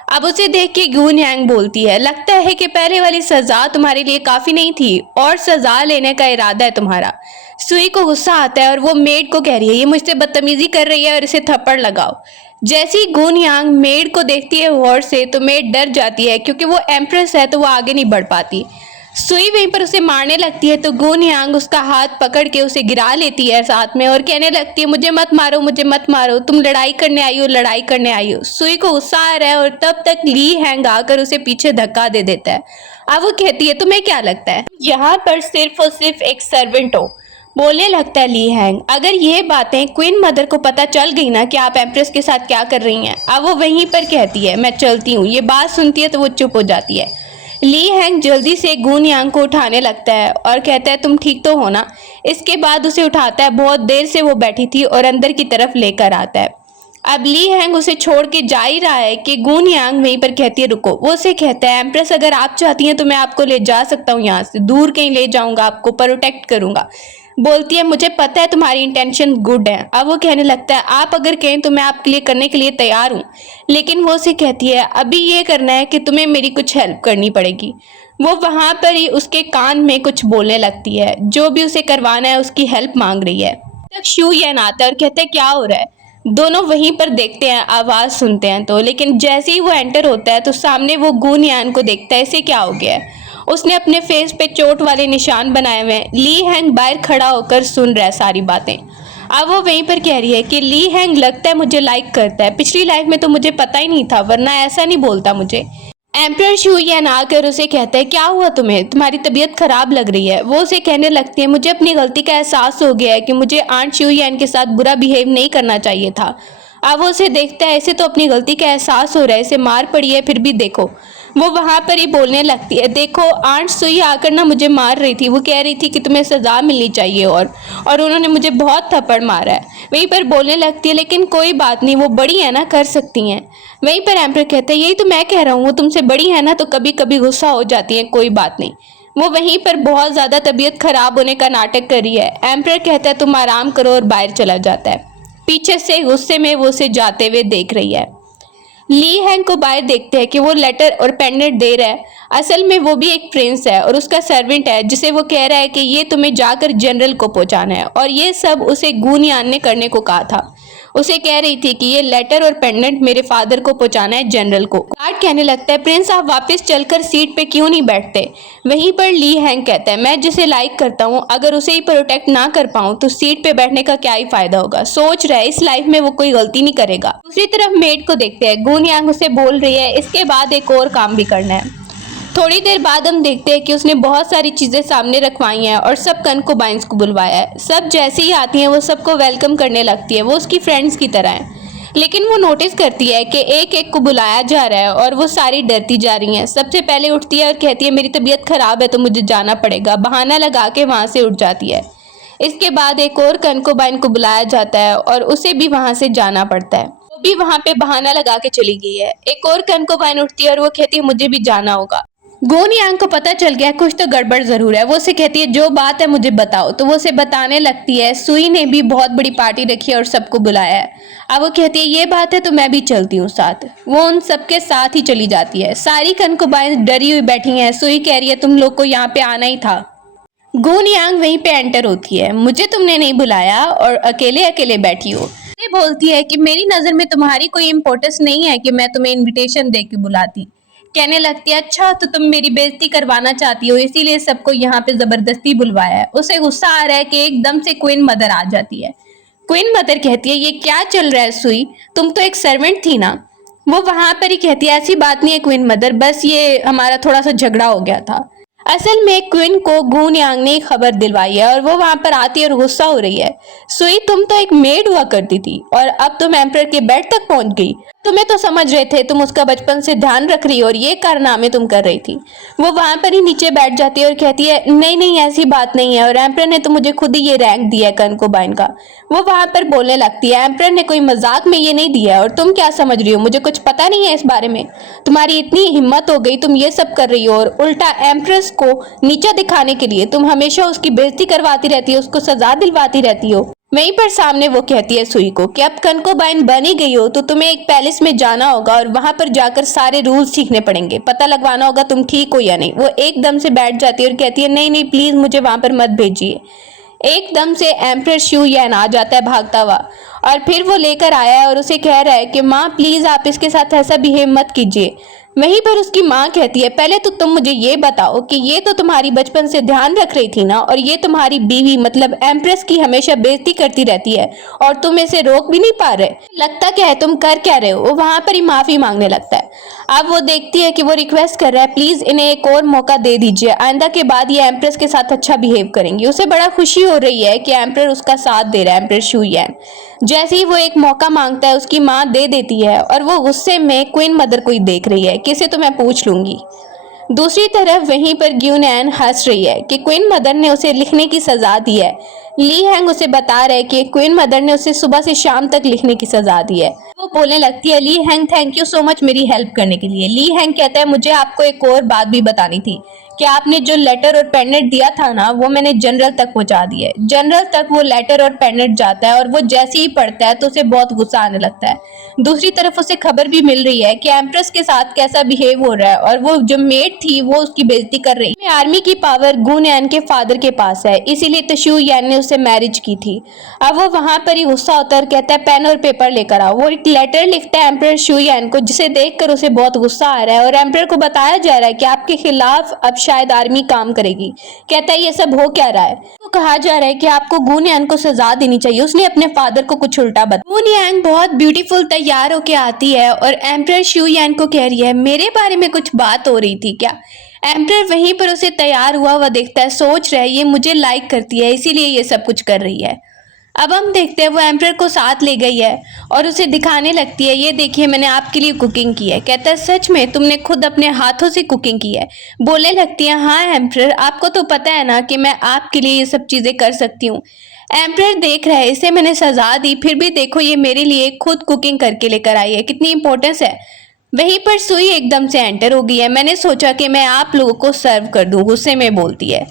अब उसे देख के ग्यूनियन बोलती है लगता है कि पहले वाली सजा तुम्हारे लिए काफी नहीं थी और सजा लेने का इरादा है तुम्हारा। सुई को गुस्सा आता है और वो मेड को कह रही है ये मुझसे बदतमीजी कर रही है और इसे थप्पड़ लगाओ। जैसे ही गुनयांग मेड को देखती है गौर से तो मेड डर जाती है क्योंकि वो एम्प्रेस है तो वो आगे नहीं बढ़ पाती। सुई वहीं पर उसे मारने लगती है तो गुनयांग उसका हाथ पकड़ के उसे गिरा लेती है साथ में और कहने लगती है मुझे मत मारो, मुझे मत मारो, तुम लड़ाई करने आई हो, लड़ाई करने आई हो। सुई को गुस्सा आ रहा है और तब तक ली हैंग आकर उसे पीछे धक्का दे देता है। अब वो कहती है तुम्हें क्या लगता है यहाँ पर सिर्फ और सिर्फ एक सर्वेंट हो, बोलने लगता है ली हैंग, अगर ये बातें क्वीन मदर को पता चल गई ना कि आप एम्प्रेस के साथ क्या कर रही हैं, अब वो वहीं पर कहती है मैं चलती हूँ। ये बात सुनती है तो वो चुप हो जाती है। ली हैंग जल्दी से गून यांग को उठाने लगता है और कहता है तुम ठीक तो हो ना। इसके बाद उसे उठाता है, बहुत देर से वो बैठी थी, और अंदर की तरफ लेकर आता है। अब ली हैंग उसे छोड़ के जा ही रहा है कि गून यांग वहीं पर कहती है रुको। वो उसे कहता है एम्प्रेस अगर आप चाहती हैं तो मैं आपको ले जा सकता हूँ, यहाँ से दूर कहीं ले जाऊंगा, आपको प्रोटेक्ट करूंगा। बोलती है मुझे पता है तुम्हारी इंटेंशन गुड है। अब वो कहने लगता है आप अगर कहें तो मैं आपके लिए करने के लिए तैयार हूँ, लेकिन वो उसे कहती है अभी ये करना है कि तुम्हें मेरी कुछ हेल्प करनी पड़ेगी। वो वहां पर ही उसके कान में कुछ बोलने लगती है, जो भी उसे करवाना है उसकी हेल्प मांग रही है। तक शू यन आता है और कहता है क्या हो रहा है। दोनों वहीं पर देखते हैं, आवाज सुनते हैं तो, लेकिन जैसे ही वो एंटर होता है तो सामने वो गून यान को देखता है। इसे क्या हो गया है? उसने अपने फेस पे चोट वाले निशान बनाए हुए हैं। ली हैंग बाहर खड़ा होकर सुन रहा है सारी बातें। अब वो वहीं पर कह रही है कि ली हैंग लगता है मुझे लाइक करता है, पिछली लाइफ में तो मुझे पता ही नहीं था, वरना ऐसा नहीं बोलता मुझे। एम्प्रर शू यन आकर उसे कहता है क्या हुआ तुम्हें, तुम्हारी तबीयत खराब लग रही है। वो उसे कहने लगती है मुझे अपनी गलती का एहसास हो गया है कि मुझे आंट शू यन के साथ बुरा बिहेव नहीं करना चाहिए था। अब वो उसे देखता है, इसे तो अपनी गलती का एहसास हो रहा है, इसे मार पड़ी है फिर भी देखो। वो वहां पर ही बोलने लगती है देखो आंट सुई आकर ना मुझे मार रही थी, वो कह रही थी कि तुम्हें सजा मिलनी चाहिए और उन्होंने मुझे बहुत थप्पड़ मारा है। वहीं पर बोलने लगती है लेकिन कोई बात नहीं, वो बड़ी है ना, कर सकती हैं। वहीं पर एम्पर कहते हैं यही तो मैं कह रहा हूँ, वो तुमसे बड़ी है ना तो कभी कभी गुस्सा हो जाती है, कोई बात नहीं। वो वहीं पर बहुत ज्यादा तबीयत खराब होने का नाटक कर रही है। एम्पर कहता है तुम आराम करो और बाहर चला जाता है। पीछे से गुस्से में वो उसे जाते हुए देख रही है। ली हैंग को बाहर देखते हैं कि वो लेटर और पेंडेंट दे रहा है। असल में वो भी एक प्रिंस है और उसका सर्वेंट है, जिसे वो कह रहा है कि ये तुम्हें जाकर जनरल को पहुंचाना है, और ये सब उसे गूनियान ने करने को कहा था। उसे कह रही थी कि ये लेटर और पेंडेंट मेरे फादर को पहुंचाना है जनरल को। गार्ड कहने लगता है प्रिंस आप वापस चलकर सीट पे क्यों नहीं बैठते। वहीं पर ली हैंग कहता है मैं जिसे लाइक करता हूँ अगर उसे ही प्रोटेक्ट ना कर पाऊँ तो सीट पे बैठने का क्या ही फायदा होगा। सोच रहा है इस लाइफ में वो कोई गलती नहीं करेगा। दूसरी तरफ मेड को देखते हैं, गून यांग उसे बोल रही है इसके बाद एक और काम भी करना है। थोड़ी देर बाद हम देखते हैं कि उसने बहुत सारी चीज़ें सामने रखवाई हैं और सब कंकोबाइंस को बुलवाया है। सब जैसे ही आती हैं वो सबको वेलकम करने लगती है, वो उसकी फ्रेंड्स की तरह है। लेकिन वो नोटिस करती है कि एक एक को बुलाया जा रहा है और वो सारी डरती जा रही हैं। सबसे पहले उठती है और कहती है मेरी तबीयत खराब है तो मुझे जाना पड़ेगा, बहाना लगा के वहाँ से उठ जाती है। इसके बाद एक और कंकोबाइन को बुलाया जाता है और उसे भी वहाँ से जाना पड़ता है। वो भी वहाँ पे बहाना लगा के चली गई है। एक और कंकोबाइन उठती है और वो कहती है मुझे भी जाना होगा। गून यांग को पता चल गया कुछ तो गड़बड़ जरूर है। वो उसे कहती है जो बात है मुझे बताओ, तो वो उसे बताने लगती है सुई ने भी बहुत बड़ी पार्टी रखी है और सबको बुलाया है। अब वो कहती है ये बात है तो मैं भी चलती हूँ साथ। वो उन सबके साथ ही चली जाती है। सारी कंकोबाइन डरी हुई बैठी हैं। सुई कह रही है तुम लोग को यहाँ पे आना ही था। गून यांग वहीं पे एंटर होती है, मुझे तुमने नहीं बुलाया और अकेले अकेले बैठी हो। ये बोलती है कि मेरी नज़र में तुम्हारी कोई इंपॉर्टेंस नहीं है कि मैं तुम्हें इन्विटेशन दे के बुलाती। कहने लगती है अच्छा तो तुम मेरी बेइज्जती करवाना चाहती हो, इसीलिए सबको यहाँ पे जबरदस्ती बुलवाया है। उसे गुस्सा आ रहा है कि एकदम से क्वीन मदर आ जाती है। क्वीन मदर कहती है ये क्या चल रहा है सुई, तुम तो एक सर्वेंट थी ना। वो वहां पर ही कहती है ऐसी बात नहीं है क्वीन मदर, बस ये हमारा थोड़ा सा झगड़ा हो गया था। असल में क्वीन को गून यांग ने खबर दिलवाई है और वो वहां पर आती है और गुस्सा हो रही है। सुई तुम तो एक मेड हुआ करती थी और अब तुम एम्परर के बेड तक पहुंच गई। तुम्हें तो समझ रहे थे तुम उसका बचपन से ध्यान रख रही हो और ये कारनामे तुम कर रही थी। वो वहां पर ही नीचे बैठ जाती है और कहती है नहीं नहीं ऐसी बात नहीं है और एम्परर ने तो मुझे खुद ही ये रैंक दिया है कंकोबाइन का। वो वहां पर बोलने लगती है एम्परर ने कोई मजाक में ये नहीं दिया और तुम क्या समझ रही हो, मुझे कुछ पता नहीं है इस बारे में। तुम्हारी इतनी हिम्मत हो गई तुम ये सब कर रही हो और उल्टा एम्प्रेस को नीचा दिखाने के लिए तुम हमेशा उसकी बेइज्जती करवाती रहती हो, उसको सजा दिलवाती रहती हो। वहीं पर सामने वो कहती है सुई को कि अब कंकोबाइन बनी गई हो तो तुम्हें एक पैलेस में जाना होगा और वहां पर जाकर सारे रूल्स सीखने पड़ेंगे, पता लगवाना होगा तुम ठीक हो या नहीं। वो एकदम से बैठ जाती है और कहती है नहीं नहीं प्लीज मुझे वहां पर मत भेजिए। एकदम से एम्परर शू यन आ जाता है भागता हुआ और फिर वो लेकर आया है और उसे कह रहा है कि माँ प्लीज आप इसके साथ ऐसा बिहेव मत कीजिए। वहीं पर उसकी माँ कहती है, पहले तो तुम मुझे ये बताओ कि ये तो तुम्हारी बचपन से ध्यान रख रही थी ना, और ये तुम्हारी बीवी मतलब एम्प्रेस की हमेशा बेइज्जती करती रहती है और तुम इसे रोक भी नहीं पा रहे, लगता क्या है, तुम कर क्या रहे हो। वो वहां पर ही माफी मांगने लगता है। अब वो देखती है कि वो रिक्वेस्ट कर रहा है, प्लीज इन्हें एक और मौका दे दीजिए, आइंदा के बाद ये एम्प्रेस के साथ अच्छा बिहेव करेंगी। उसे बड़ा खुशी हो रही है कि एम्प्रेस उसका साथ दे रहा है, एम्प्रेस शू यैन। जैसे ही वो एक मौका मांगता है, उसकी माँ दे देती है और वो गुस्से में क्वीन मदर को ही देख रही है, किसे तो मैं पूछ लूंगी। दूसरी तरफ वहीं पर ग्यूनैन हंस रही है कि क्वीन मदर ने उसे लिखने की सजा दी है। ली हैंग उसे बता रहे कि क्वीन मदर ने उसे सुबह से शाम तक लिखने की सजा दी है। वो बोलने लगती है, ली हैंग थैंक यू सो मच मेरी हेल्प करने के लिए। ली हैंग कहता है, मुझे आपको एक और बात भी बतानी थी कि आपने जो लेटर और पेंडेंट दिया था ना, वो मैंने जनरल तक पहुंचा दिया है। जनरल तक वो लेटर और पेंडेंट जाता है और वो जैसे ही पढ़ता है तो उसे बहुत गुस्सा आने लगता है। दूसरी तरफ उसे खबर भी मिल रही है कि एम्प्रेस के साथ कैसा बिहेव हो रहा है और वो जो मेड थी वो उसकी बेइज्जती कर रही है। आर्मी की पावर गुन यान के फादर के पास है, इसीलिए तशू यान ने उससे मैरिज की थी। अब वो वहां पर ही गुस्सा होता है और कहता है, पेन और पेपर लेकर आओ। वो एक लेटर लिखता है एम्पर शू यान को, जिसे देखकर उसे बहुत गुस्सा आ रहा है और एम्पर को बताया जा रहा है कि आपके खिलाफ अब शायद आर्मी काम करेगी। कहता है, ये सब हो क्या रहा है। तो कहा जा रहा है कि आपको गुन यान को सजा देनी चाहिए, उसने अपने फादर को कुछ उल्टा बताया। गुन यान बहुत ब्यूटीफुल तैयार होके आती है और एम्पर शू यान को कह रही है, मेरे बारे में कुछ बात हो रही थी क्या। एम्पर वहीं पर उसे तैयार हुआ हुआ देखता है, सोच रहा है ये मुझे लाइक करती है इसीलिए ये सब कुछ कर रही है। अब हम देखते हैं वो एम्पर को साथ ले गई है और उसे दिखाने लगती है, ये देखिए मैंने आपके लिए कुकिंग की है। कहता है, सच में तुमने खुद अपने हाथों से कुकिंग की है। बोलने लगती है, हाँ एम्पर, आपको तो पता है ना कि मैं आपके लिए ये सब चीज़ें कर सकती हूँ। एम्पर देख रहा है, इसे मैंने सजा दी फिर भी देखो ये मेरे लिए खुद कुकिंग करके लेकर आई है, कितनी इंपॉर्टेंस है। वहीं पर सुई एकदम से एंटर हो गई है। मैंने सोचा कि मैं आप लोगों को सर्व कर दूं, गुस्से में बोलती है।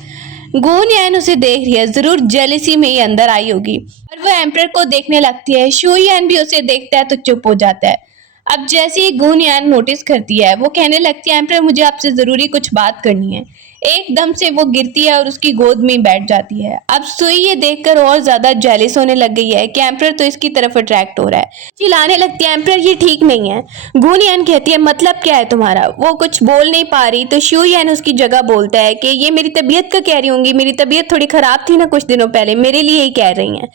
गुन यान उसे देख रही है, जरूर जेलिसी में ही अंदर आई होगी और वो एम्पर को देखने लगती है। शू यान भी उसे देखता है तो चुप हो जाता है। अब जैसे ही गुन यान नोटिस करती है, वो कहने लगती है, एम्पर मुझे आपसे जरूरी कुछ बात करनी है। एकदम से वो गिरती है और उसकी गोद में बैठ जाती है। अब सुई ये देखकर और ज्यादा जेलिस होने लग गई है कि एम्पर तो इसकी तरफ अट्रैक्ट हो रहा है। चिल्लाने लगती है, एम्पर ये ठीक नहीं है। गुन यान कहती है, मतलब क्या है तुम्हारा। वो कुछ बोल नहीं पा रही तो शू यान उसकी जगह बोलता है कि ये मेरी तबीयत का कह रही होंगी, मेरी तबीयत थोड़ी खराब थी ना कुछ दिनों पहले, मेरे लिए ही कह रही हैं।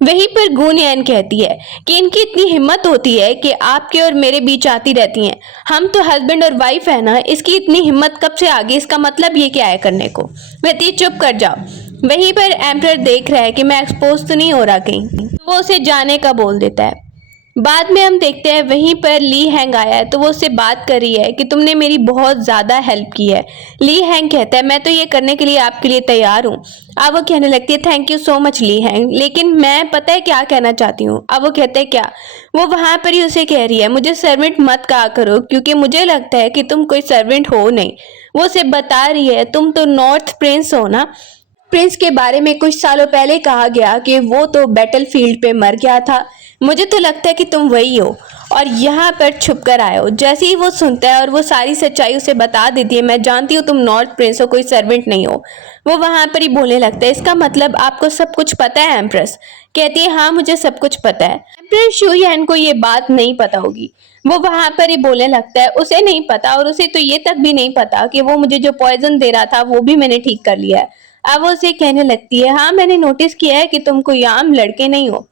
वहीं पर गुन यान कहती है कि इनकी इतनी हिम्मत होती है कि आपके और मेरे बीच आती रहती हैं, हम तो हस्बैंड और वाइफ है ना, इसकी इतनी हिम्मत कब से आ गई, इसका मतलब ये क्या है करने को। कहती चुप कर जाओ। वहीं पर एम्पर देख रहा है कि मैं एक्सपोज तो नहीं हो रहा कहीं, वो उसे जाने का बोल देता है। बाद में हम देखते हैं वहीं पर ली हैंग आया है तो वो उससे बात कर रही है कि तुमने मेरी बहुत ज़्यादा हेल्प की है। ली हैंग कहता है, मैं तो ये करने के लिए आपके लिए तैयार हूँ। अब वो कहने लगती है, thank you so much Li Hang, लेकिन मैं पता है क्या कहना चाहती हूँ। अब वो कहते हैं, क्या। वो वहाँ पर ही उसे कह रही है, मुझे सर्वेंट मत कहा करो क्योंकि मुझे लगता है कि तुम कोई सर्वेंट हो नहीं। वो उसे बता रही है, तुम तो नॉर्थ प्रिंस हो ना। प्रिंस के बारे में कुछ सालों पहले कहा गया कि वो तो बैटलफील्ड पे मर गया था, मुझे तो लगता है कि तुम वही हो और यहाँ पर छुप कर आए हो। जैसे ही वो सुनता है और वो सारी सच्चाई उसे बता देती है, मैं जानती हूँ तुम नॉर्थ प्रिंस हो, कोई सर्वेंट नहीं हो। वो वहाँ पर ही बोलने लगता है, इसका मतलब आपको सब कुछ पता है। एम्प्रेस कहती है, हाँ मुझे सब कुछ पता है। एम्प्रेस शू यान को ये बात नहीं पता होगी। वो वहाँ पर ही बोलने लगता है, उसे नहीं पता और उसे तो ये तक भी नहीं पता कि वो मुझे जो पॉइजन दे रहा था वो भी मैंने ठीक कर लिया है। अब वो उसे कहने लगती है, हाँ मैंने नोटिस किया है कि तुम कोई आम लड़के नहीं हो।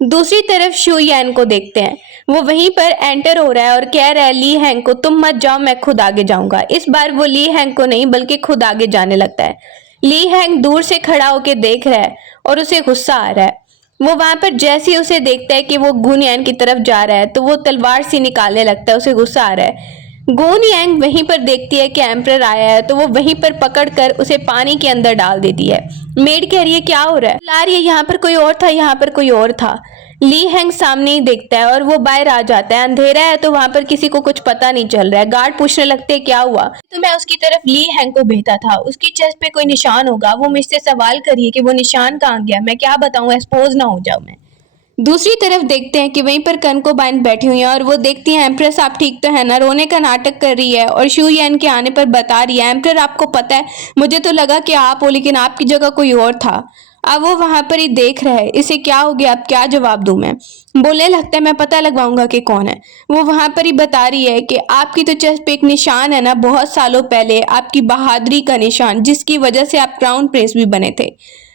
दूसरी तरफ शू यान को देखते हैं, वो वहीं पर एंटर हो रहा है और कह रहा है ली हैंग को, तुम मत जाओ मैं खुद आगे जाऊंगा। इस बार वो ली हैंग को नहीं बल्कि खुद आगे जाने लगता है। ली हैंग दूर से खड़ा होकर देख रहा है और उसे गुस्सा आ रहा है। वो वहां पर जैसे ही उसे देखता है कि वो गुन यान की तरफ जा रहा है तो वो तलवार से निकालने लगता है, उसे गुस्सा आ रहा है। गोन यांग वहीं पर देखती है कि एम्परर आया है तो वो वहीं पर पकड़कर उसे पानी के अंदर डाल देती है। मेड कह रही है, क्या हो रहा है। ला रही है, यहाँ पर कोई और था, यहाँ पर कोई और था। ली हैंग सामने ही देखता है और वो बाहर आ जाता है। अंधेरा है तो वहां पर किसी को कुछ पता नहीं चल रहा है। गार्ड पूछने लगते हैं, क्या हुआ। तो मैं उसकी तरफ ली हैंग को भेजा था, उसकी चेस्ट पे कोई निशान होगा। वो मुझसे सवाल करिए कि वो निशान कहाँ गया, मैं क्या बताऊं, एक्सपोज ना हो जाऊं मैं। दूसरी तरफ देखते हैं कि वहीं पर कनकोबाइन बैठी हुई है और वो देखती है एम्प्रेस आप ठीक तो है ना। रोने का नाटक कर रही है और शू यान के आने पर बता रही है, एम्प्रेस आपको पता है मुझे तो लगा कि आप हो लेकिन आपकी जगह कोई और था। अब वो वहां पर ही देख रहा है, इसे क्या हो गया, अब क्या जवाब दूं मैं। बोलने लगता है मैं पता लगवाऊंगा कि कौन है। वो वहां पर ही बता रही है कि आपकी तो चेस्ट पे एक निशान है ना, बहुत सालों पहले आपकी बहादुरी का निशान, जिसकी वजह से आप क्राउन प्रिंस भी बने थे।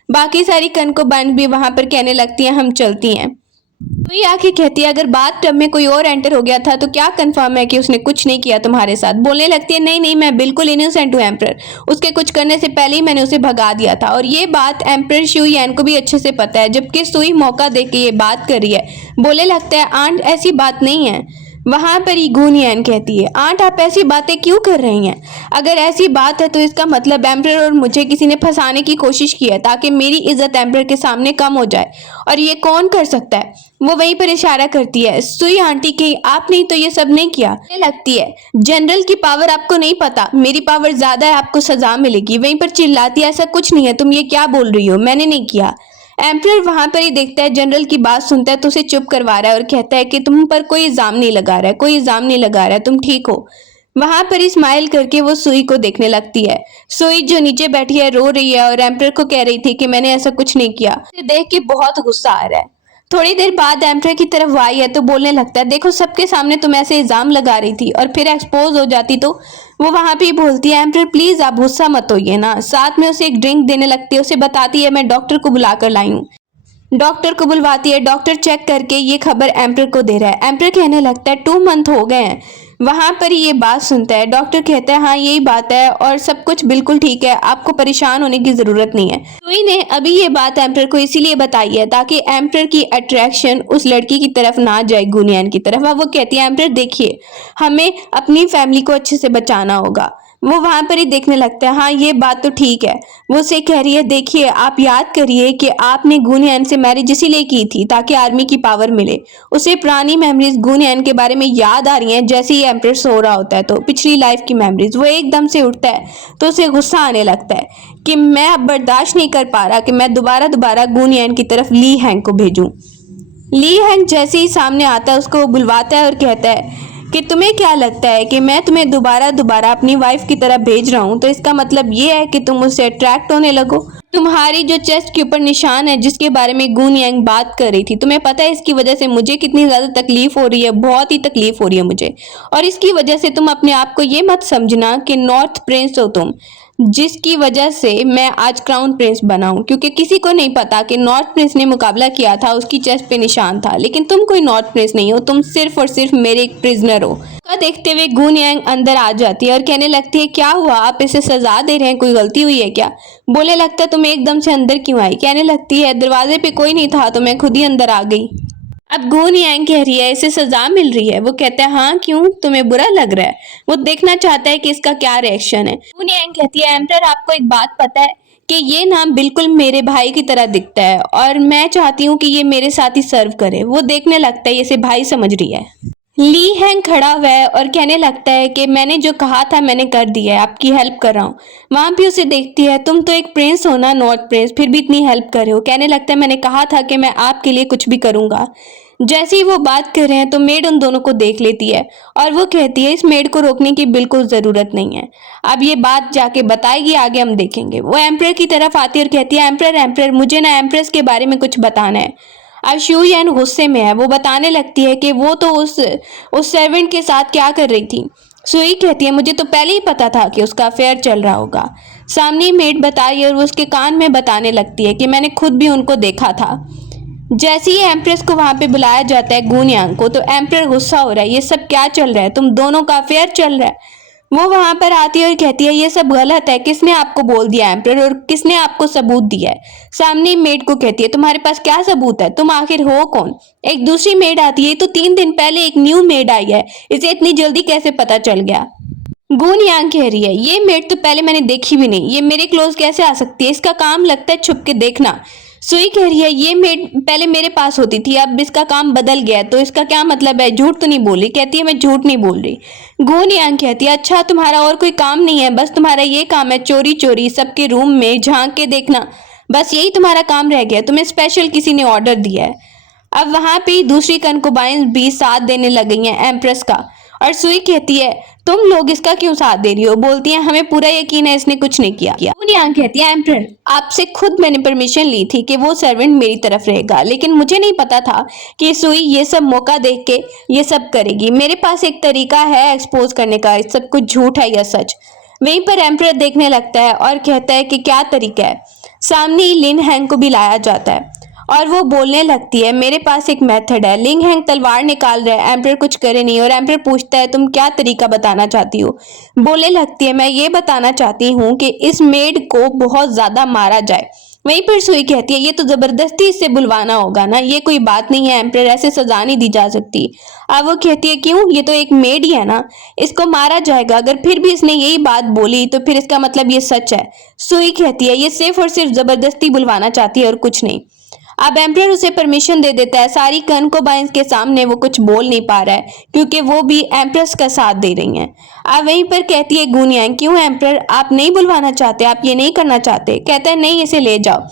बाकी सारी कनकोबान भी वहां पर कहने लगती हैं हम चलती हैं। तो ये आके कहती है अगर बात टब में कोई और एंटर हो गया था तो क्या कंफर्म है कि उसने कुछ नहीं किया तुम्हारे साथ। बोलने लगती है नहीं नहीं, मैं बिल्कुल इनोसेंट हूँ एम्प्रर, उसके कुछ करने से पहले ही मैंने उसे भगा दिया था। और ये बात एम्प्रर शू यैन को भी अच्छे से पता है, जबकि सुई मौका दे के ये बात कर रही है। बोलने लगता है आंट ऐसी बात नहीं है। वहां पर ही गून यैन कहती है आंट आप ऐसी बातें क्यों कर रही हैं, अगर ऐसी बात है तो इसका मतलब एम्प्रर और मुझे किसी ने फंसाने की कोशिश की है ताकि मेरी इज्जत एम्प्रर के सामने कम हो जाए। और ये कौन कर सकता है। वो वहीं पर इशारा करती है सुई आंटी की आपने तो ये सब नहीं किया। लगती है जनरल की पावर आपको नहीं पता, मेरी पावर ज्यादा है, आपको सजा मिलेगी। वहीं पर चिल्लाती है ऐसा कुछ नहीं है, तुम ये क्या बोल रही हो, मैंने नहीं किया। एम्प्रर वहां पर ही देखता है जनरल की बात सुनता है तो उसे चुप करवा रहा है और कहता है कि तुम पर कोई इल्जाम नहीं लगा रहा है, कोई इल्जाम नहीं लगा रहा है, तुम ठीक हो। वहां पर ही स्माइल करके वो सुई को देखने लगती है। सुई जो नीचे बैठी है रो रही है और एम्प्रर को कह रही थी कि मैंने ऐसा कुछ नहीं किया। देख के बहुत गुस्सा आ रहा है। थोड़ी देर बाद एम्प्रर की तरफ वो आई है तो बोलने लगता है देखो सबके सामने तुम ऐसे इल्जाम लगा रही थी और फिर एक्सपोज हो जाती तो। वो वहां पे ही बोलती है एम्प्रर प्लीज आप गुस्सा मत होइए ना। साथ में उसे एक ड्रिंक देने लगती है, उसे बताती है मैं डॉक्टर को बुलाकर लाई हूँ। डॉक्टर को बुलवाती है, डॉक्टर चेक करके ये खबर एम्प्रर को दे रहा है। एम्प्रर कहने लगता है 2 मंथ हो गए हैं। वहां पर ये बात सुनता है। डॉक्टर कहता है हाँ यही बात है और सब कुछ बिल्कुल ठीक है, आपको परेशान होने की जरूरत नहीं है। सुई ने अभी ये बात एम्प्रर को इसीलिए बताई है ताकि एम्प्रर की अट्रैक्शन उस लड़की की तरफ ना जाए, गुनियन की तरफ। अब वो कहती है एम्प्रर देखिए हमें अपनी फैमिली को अच्छे से बचाना होगा। वो वहां पर ही देखने लगता है हाँ ये बात तो ठीक है। वो उसे कह रही है देखिए आप याद करिए कि आपने गुनियन से मैरिज इसीलिए की थी ताकि आर्मी की पावर मिले। उसे पुरानी मेमोरीज गुनियन के बारे में याद आ रही हैं जैसे ही एम्प्रर सो रहा होता है तो पिछली लाइफ की मेमोरीज। वो एकदम से उठता है तो उसे गुस्सा आने लगता है कि मैं अब बर्दाश्त नहीं कर पा रहा कि मैं दोबारा दोबारा गुनियन की तरफ ली हैंग को भेजूं। ली हैंग जैसे ही सामने आता है उसको बुलवाता है और कहता है कि तुम्हें क्या लगता है कि मैं तुम्हें दोबारा दोबारा अपनी वाइफ की तरफ भेज रहा हूँ तो इसका मतलब ये है कि तुम उससे अट्रैक्ट होने लगो। तुम्हारी जो चेस्ट के ऊपर निशान है जिसके बारे में गुन यांग बात कर रही थी, तुम्हें पता है इसकी वजह से मुझे कितनी ज्यादा तकलीफ हो रही है, बहुत ही तकलीफ हो रही है मुझे। और इसकी वजह से तुम अपने आप को ये मत समझना कि नॉर्थ प्रिंस हो तुम, जिसकी वजह से मैं आज क्राउन प्रिंस बना हूं। क्योंकि किसी को नहीं पता कि नॉर्थ प्रिंस ने मुकाबला किया था, उसकी चेस्ट पे निशान था, लेकिन तुम कोई नॉर्थ प्रिंस नहीं हो, तुम सिर्फ और सिर्फ मेरे एक प्रिजनर हो। देखते हुए गुन यांग अंदर आ जाती है और कहने लगती है क्या हुआ, आप इसे सजा दे रहे हैं, कोई गलती हुई है क्या। बोलने लगता है तुम एकदम से अंदर क्यों आई। कहने लगती है दरवाजे पे कोई नहीं था तो मैं खुद ही अंदर आ गई। अब गुन यांग कह रही है इसे सजा मिल रही है। वो कहता है हाँ क्यों, तुम्हें बुरा लग रहा है। वो देखना चाहता है कि इसका क्या रिएक्शन है। गुन यांग कहती है एम्प्रर आपको एक बात पता है कि ये नाम बिल्कुल मेरे भाई की तरह दिखता है और मैं चाहती हूँ कि ये मेरे साथ ही सर्व करे। वो देखने लगता है इसे भाई समझ रही है। ली हैंग खड़ा हुआ है और कहने लगता है कि मैंने जो कहा था मैंने कर दिया है, आपकी हेल्प कर रहा हूँ। वहां भी उसे देखती है तुम तो एक प्रिंस हो ना, नॉर्थ प्रिंस, फिर भी इतनी हेल्प कर रहे हो। कहने लगता है मैंने कहा था कि मैं आपके लिए कुछ भी करूंगा। जैसे ही वो बात कर रहे हैं तो मेड उन दोनों को देख लेती है और वो कहती है इस मेड को रोकने की बिल्कुल जरूरत नहीं है, अब ये बात जाके बताएगी, आगे हम देखेंगे। वो एम्प्रर की तरफ आती है और कहती है एम्प्रर एम्प्रर मुझे ना एम्प्रेस के बारे में कुछ बताना है। अब शू यैन गुस्से में है। वो बताने लगती है कि वो तो उस सर्वेंट के साथ क्या कर रही थी। सुई कहती है मुझे तो पहले ही पता था कि उसका अफेयर चल रहा होगा। सामने मेड बताई और वो उसके कान में बताने लगती है कि मैंने खुद भी उनको देखा था। जैसे ही एम्प्रेस को वहां पे बुलाया जाता है गुन यांग को, तो एम्प्रर गुस्सा हो रहा है, ये सब क्या चल रहा है, तुम दोनों का अफेयर चल रहा है। वो वहां पर आती है और कहती है ये सब गलत है, किसने आपको बोल दिया एम्प्रर, और किसने आपको सबूत दिया है। सामने मेड को कहती है तुम्हारे पास क्या सबूत है, तुम आखिर हो कौन। एक दूसरी मेड आती है, तो 3 दिन पहले एक न्यू मेड आई है, इसे इतनी जल्दी कैसे पता चल गया। गुन यांग कह रही है ये मेड तो पहले मैंने देखी भी नहीं, ये मेरे क्लोज कैसे आ सकती है, इसका काम लगता है छुप के देखना। सुई कह रही है ये मेड पहले मेरे पास होती थी, अब इसका काम बदल गया है, तो इसका क्या मतलब है, झूठ तो नहीं बोल रही। कहती है मैं झूठ नहीं बोल रही। गुन यांग कहती है अच्छा तुम्हारा और कोई काम नहीं है, बस तुम्हारा ये काम है चोरी चोरी सबके रूम में झांक के देखना, बस यही तुम्हारा काम रह गया, तुम्हें स्पेशल किसी ने ऑर्डर दिया है। अब वहां पे दूसरी कंकुबाइन भी साथ देने लग गई हैं एम्प्रेस का, और सुई कहती है तुम लोग इसका क्यों साथ दे रही हो। बोलती है हमें पूरा यकीन है इसने कुछ नहीं किया। गून यांग कहती है एम्परर आपसे खुद मैंने परमिशन ली थी कि वो सर्वेंट मेरी तरफ रहेगा, लेकिन मुझे नहीं पता था कि सुई ये सब मौका देख के ये सब करेगी। मेरे पास एक तरीका है एक्सपोज करने का, सब कुछ झूठ है या सच। वहीं पर एम्परर देखने लगता है और कहता है कि क्या तरीका है। सामने ही लिन हैंग को भी लाया जाता है और वो बोलने लगती है मेरे पास एक मेथड है। लिन हैंग तलवार निकाल रहा है, एम्परर कुछ करे नहीं और एम्परर पूछता है तुम क्या तरीका बताना चाहती हो। बोलने लगती है मैं ये बताना चाहती हूँ कि इस मेड को बहुत ज्यादा मारा जाए। वहीं पर सुई कहती है ये तो जबरदस्ती इससे बुलवाना होगा ना, ये कोई बात नहीं है एम्परर, ऐसे सजा नहीं दी जा सकती। अब वो कहती है क्यों, ये तो एक मेड ही है ना, इसको मारा जाएगा। अगर फिर भी इसने यही बात बोली तो फिर इसका मतलब ये सच है। सुई कहती है ये सिर्फ और सिर्फ जबरदस्ती बुलवाना चाहती है और कुछ नहीं। अब एम्परर उसे परमिशन दे देता है। सारी कनकोबाइंस के सामने वो कुछ बोल नहीं पा रहा है क्योंकि वो भी एम्प्रेस का साथ दे रही हैं। अब वहीं पर कहती है गून यांग क्यों एम्परर आप नहीं बुलवाना चाहते, आप ये नहीं करना चाहते। कहता है नहीं इसे ले जाओ।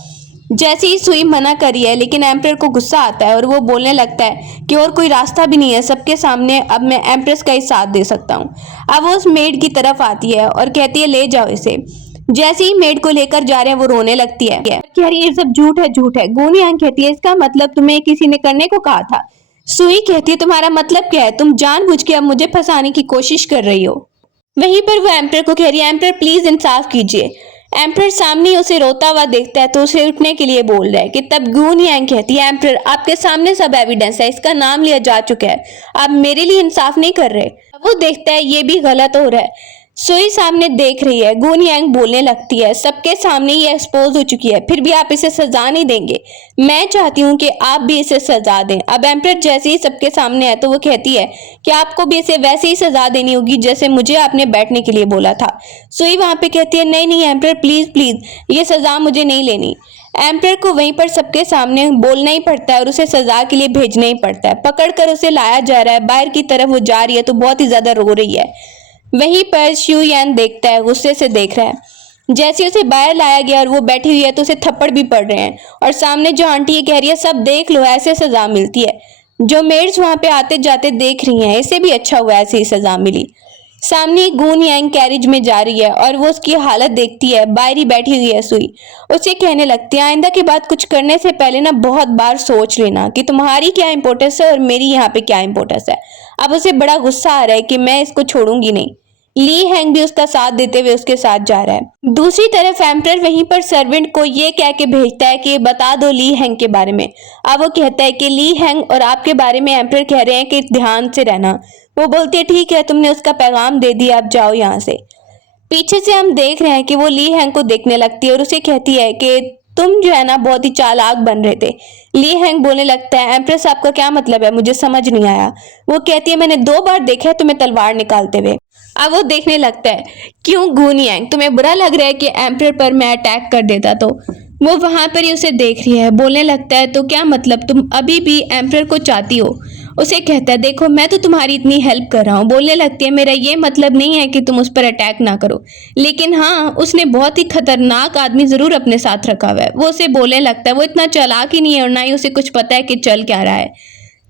जैसे ही सुई मना करी है लेकिन एम्परर को गुस्सा आता है और वो बोलने लगता है कि और कोई रास्ता भी नहीं है, सबके सामने अब मैं एम्प्रेस का ही साथ दे सकता हूँ। अब वो उस मेड की तरफ आती है और कहती है ले जाओ इसे। जैसे ही मेड को लेकर जा रहे हैं वो रोने लगती है, कह रही है ये सब झूठ है झूठ है। गून यांग कहती है इसका मतलब तुम्हें किसी ने करने को कहा था। सुई कहती है तुम्हारा मतलब क्या है, तुम जानबूझ के अब मुझे फंसाने की कोशिश कर रही हो। वहीं पर वो एम्परर को कह रही है एम्परर प्लीज इंसाफ कीजिए। एम्परर सामने उसे रोता हुआ देखता है तो उसे उठने के लिए बोल रहा है कि तब गून यांग कहती है एम्परर आपके सामने सब एविडेंस है, इसका नाम लिया जा चुका है, आप मेरे लिए इंसाफ नहीं कर रहे। वो देखता है ये भी गलत हो रहा है। सुई सामने देख रही है। गून यांग बोलने लगती है सबके सामने ये एक्सपोज हो चुकी है, फिर भी आप इसे सजा नहीं देंगे, मैं चाहती हूँ कि आप भी इसे सजा दें। अब एम्परर जैसे ही सबके सामने है तो वो कहती है कि आपको भी इसे वैसे ही सजा देनी होगी जैसे मुझे आपने बैठने के लिए बोला था। सुई वहां पे कहती है नहीं नहीं एम्परर प्लीज प्लीज ये सजा मुझे नहीं लेनी। एम्परर को वहीं पर सबके सामने बोलना ही पड़ता है और उसे सजा के लिए भेजना ही पड़ता है। पकड़कर उसे लाया जा रहा है, बाहर की तरफ वो जा रही है तो बहुत ही ज्यादा रो रही है। वहीं पर शू यान देखता है, गुस्से से देख रहा है। जैसे उसे बाहर लाया गया और वो बैठी हुई है तो उसे थप्पड़ भी पड़ रहे हैं और सामने जो आंटी ये कह रही है सब देख लो ऐसे सजा मिलती है। जो मेड्स वहां पे आते जाते देख रही हैं, इसे भी अच्छा हुआ ऐसे ही सजा मिली। सामने गून यांग कैरिज में जा रही है और वो उसकी हालत देखती है, बाहर ही बैठी हुई है सुई। उसे कहने लगती है आइंदा के बाद कुछ करने से पहले ना बहुत बार सोच लेना कि तुम्हारी क्या इंपॉर्टेंस है और मेरी यहाँ पे क्या इंपॉर्टेंस है। अब उसे बड़ा गुस्सा आ रहा है कि मैं इसको छोड़ूंगी नहीं। ली हैंग भी उसका साथ देते हुए उसके साथ जा रहा है। दूसरी तरफ एम्परर वहीं पर सर्वेंट को ये कह के भेजता है कि बता दो ली हैंग के बारे में। अब वो कहता है कि ली हैंग और आपके बारे में एम्परर कह रहे हैं कि ध्यान से रहना। वो बोलती है ठीक है तुमने उसका पैगाम दे दिया, अब जाओ यहाँ से। पीछे से हम देख रहे हैं कि वो ली हैंग को देखने लगती है और उसे कहती है कि तुम जो है ना बहुत ही चालाक बन रहे थे। ली हैंग बोलने लगता है एम्प्रेस आपका क्या मतलब है, मुझे समझ नहीं आया। वो कहती है मैंने 2 बार देखा है तुम्हें तलवार निकालते हुए। अब वो देखने लगता है क्यों गून यांग तुम्हें बुरा लग रहा है कि एम्परर पर मैं अटैक कर देता तो। वो वहां पर ही उसे देख रही है, बोलने लगता है तो क्या मतलब तुम अभी भी एम्परर को चाहती हो। उसे कहता है देखो मैं तो तुम्हारी इतनी हेल्प कर रहा हूँ। बोलने लगती है मेरा ये मतलब नहीं है कि तुम उस पर अटैक ना करो, लेकिन हाँ उसने बहुत ही खतरनाक आदमी जरूर अपने साथ रखा हुआ है। वो उसे बोलने लगता है वो इतना चालाक ही नहीं है और ना ही उसे कुछ पता है कि चल क्या रहा है।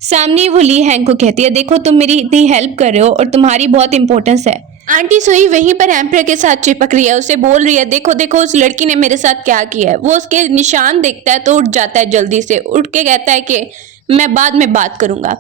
सामने वो ली हैंग को कहती है देखो तुम मेरी इतनी हेल्प कर रहे हो और तुम्हारी बहुत इंपॉर्टेंस है। आंटी सोई वहीं पर एम्परर के साथ चिपक रही है, उसे बोल रही है देखो देखो उस लड़की ने मेरे साथ क्या किया है। वो उसके निशान देखता है तो उठ जाता है, जल्दी से उठ के कहता है कि मैं बाद में बात करूंगा।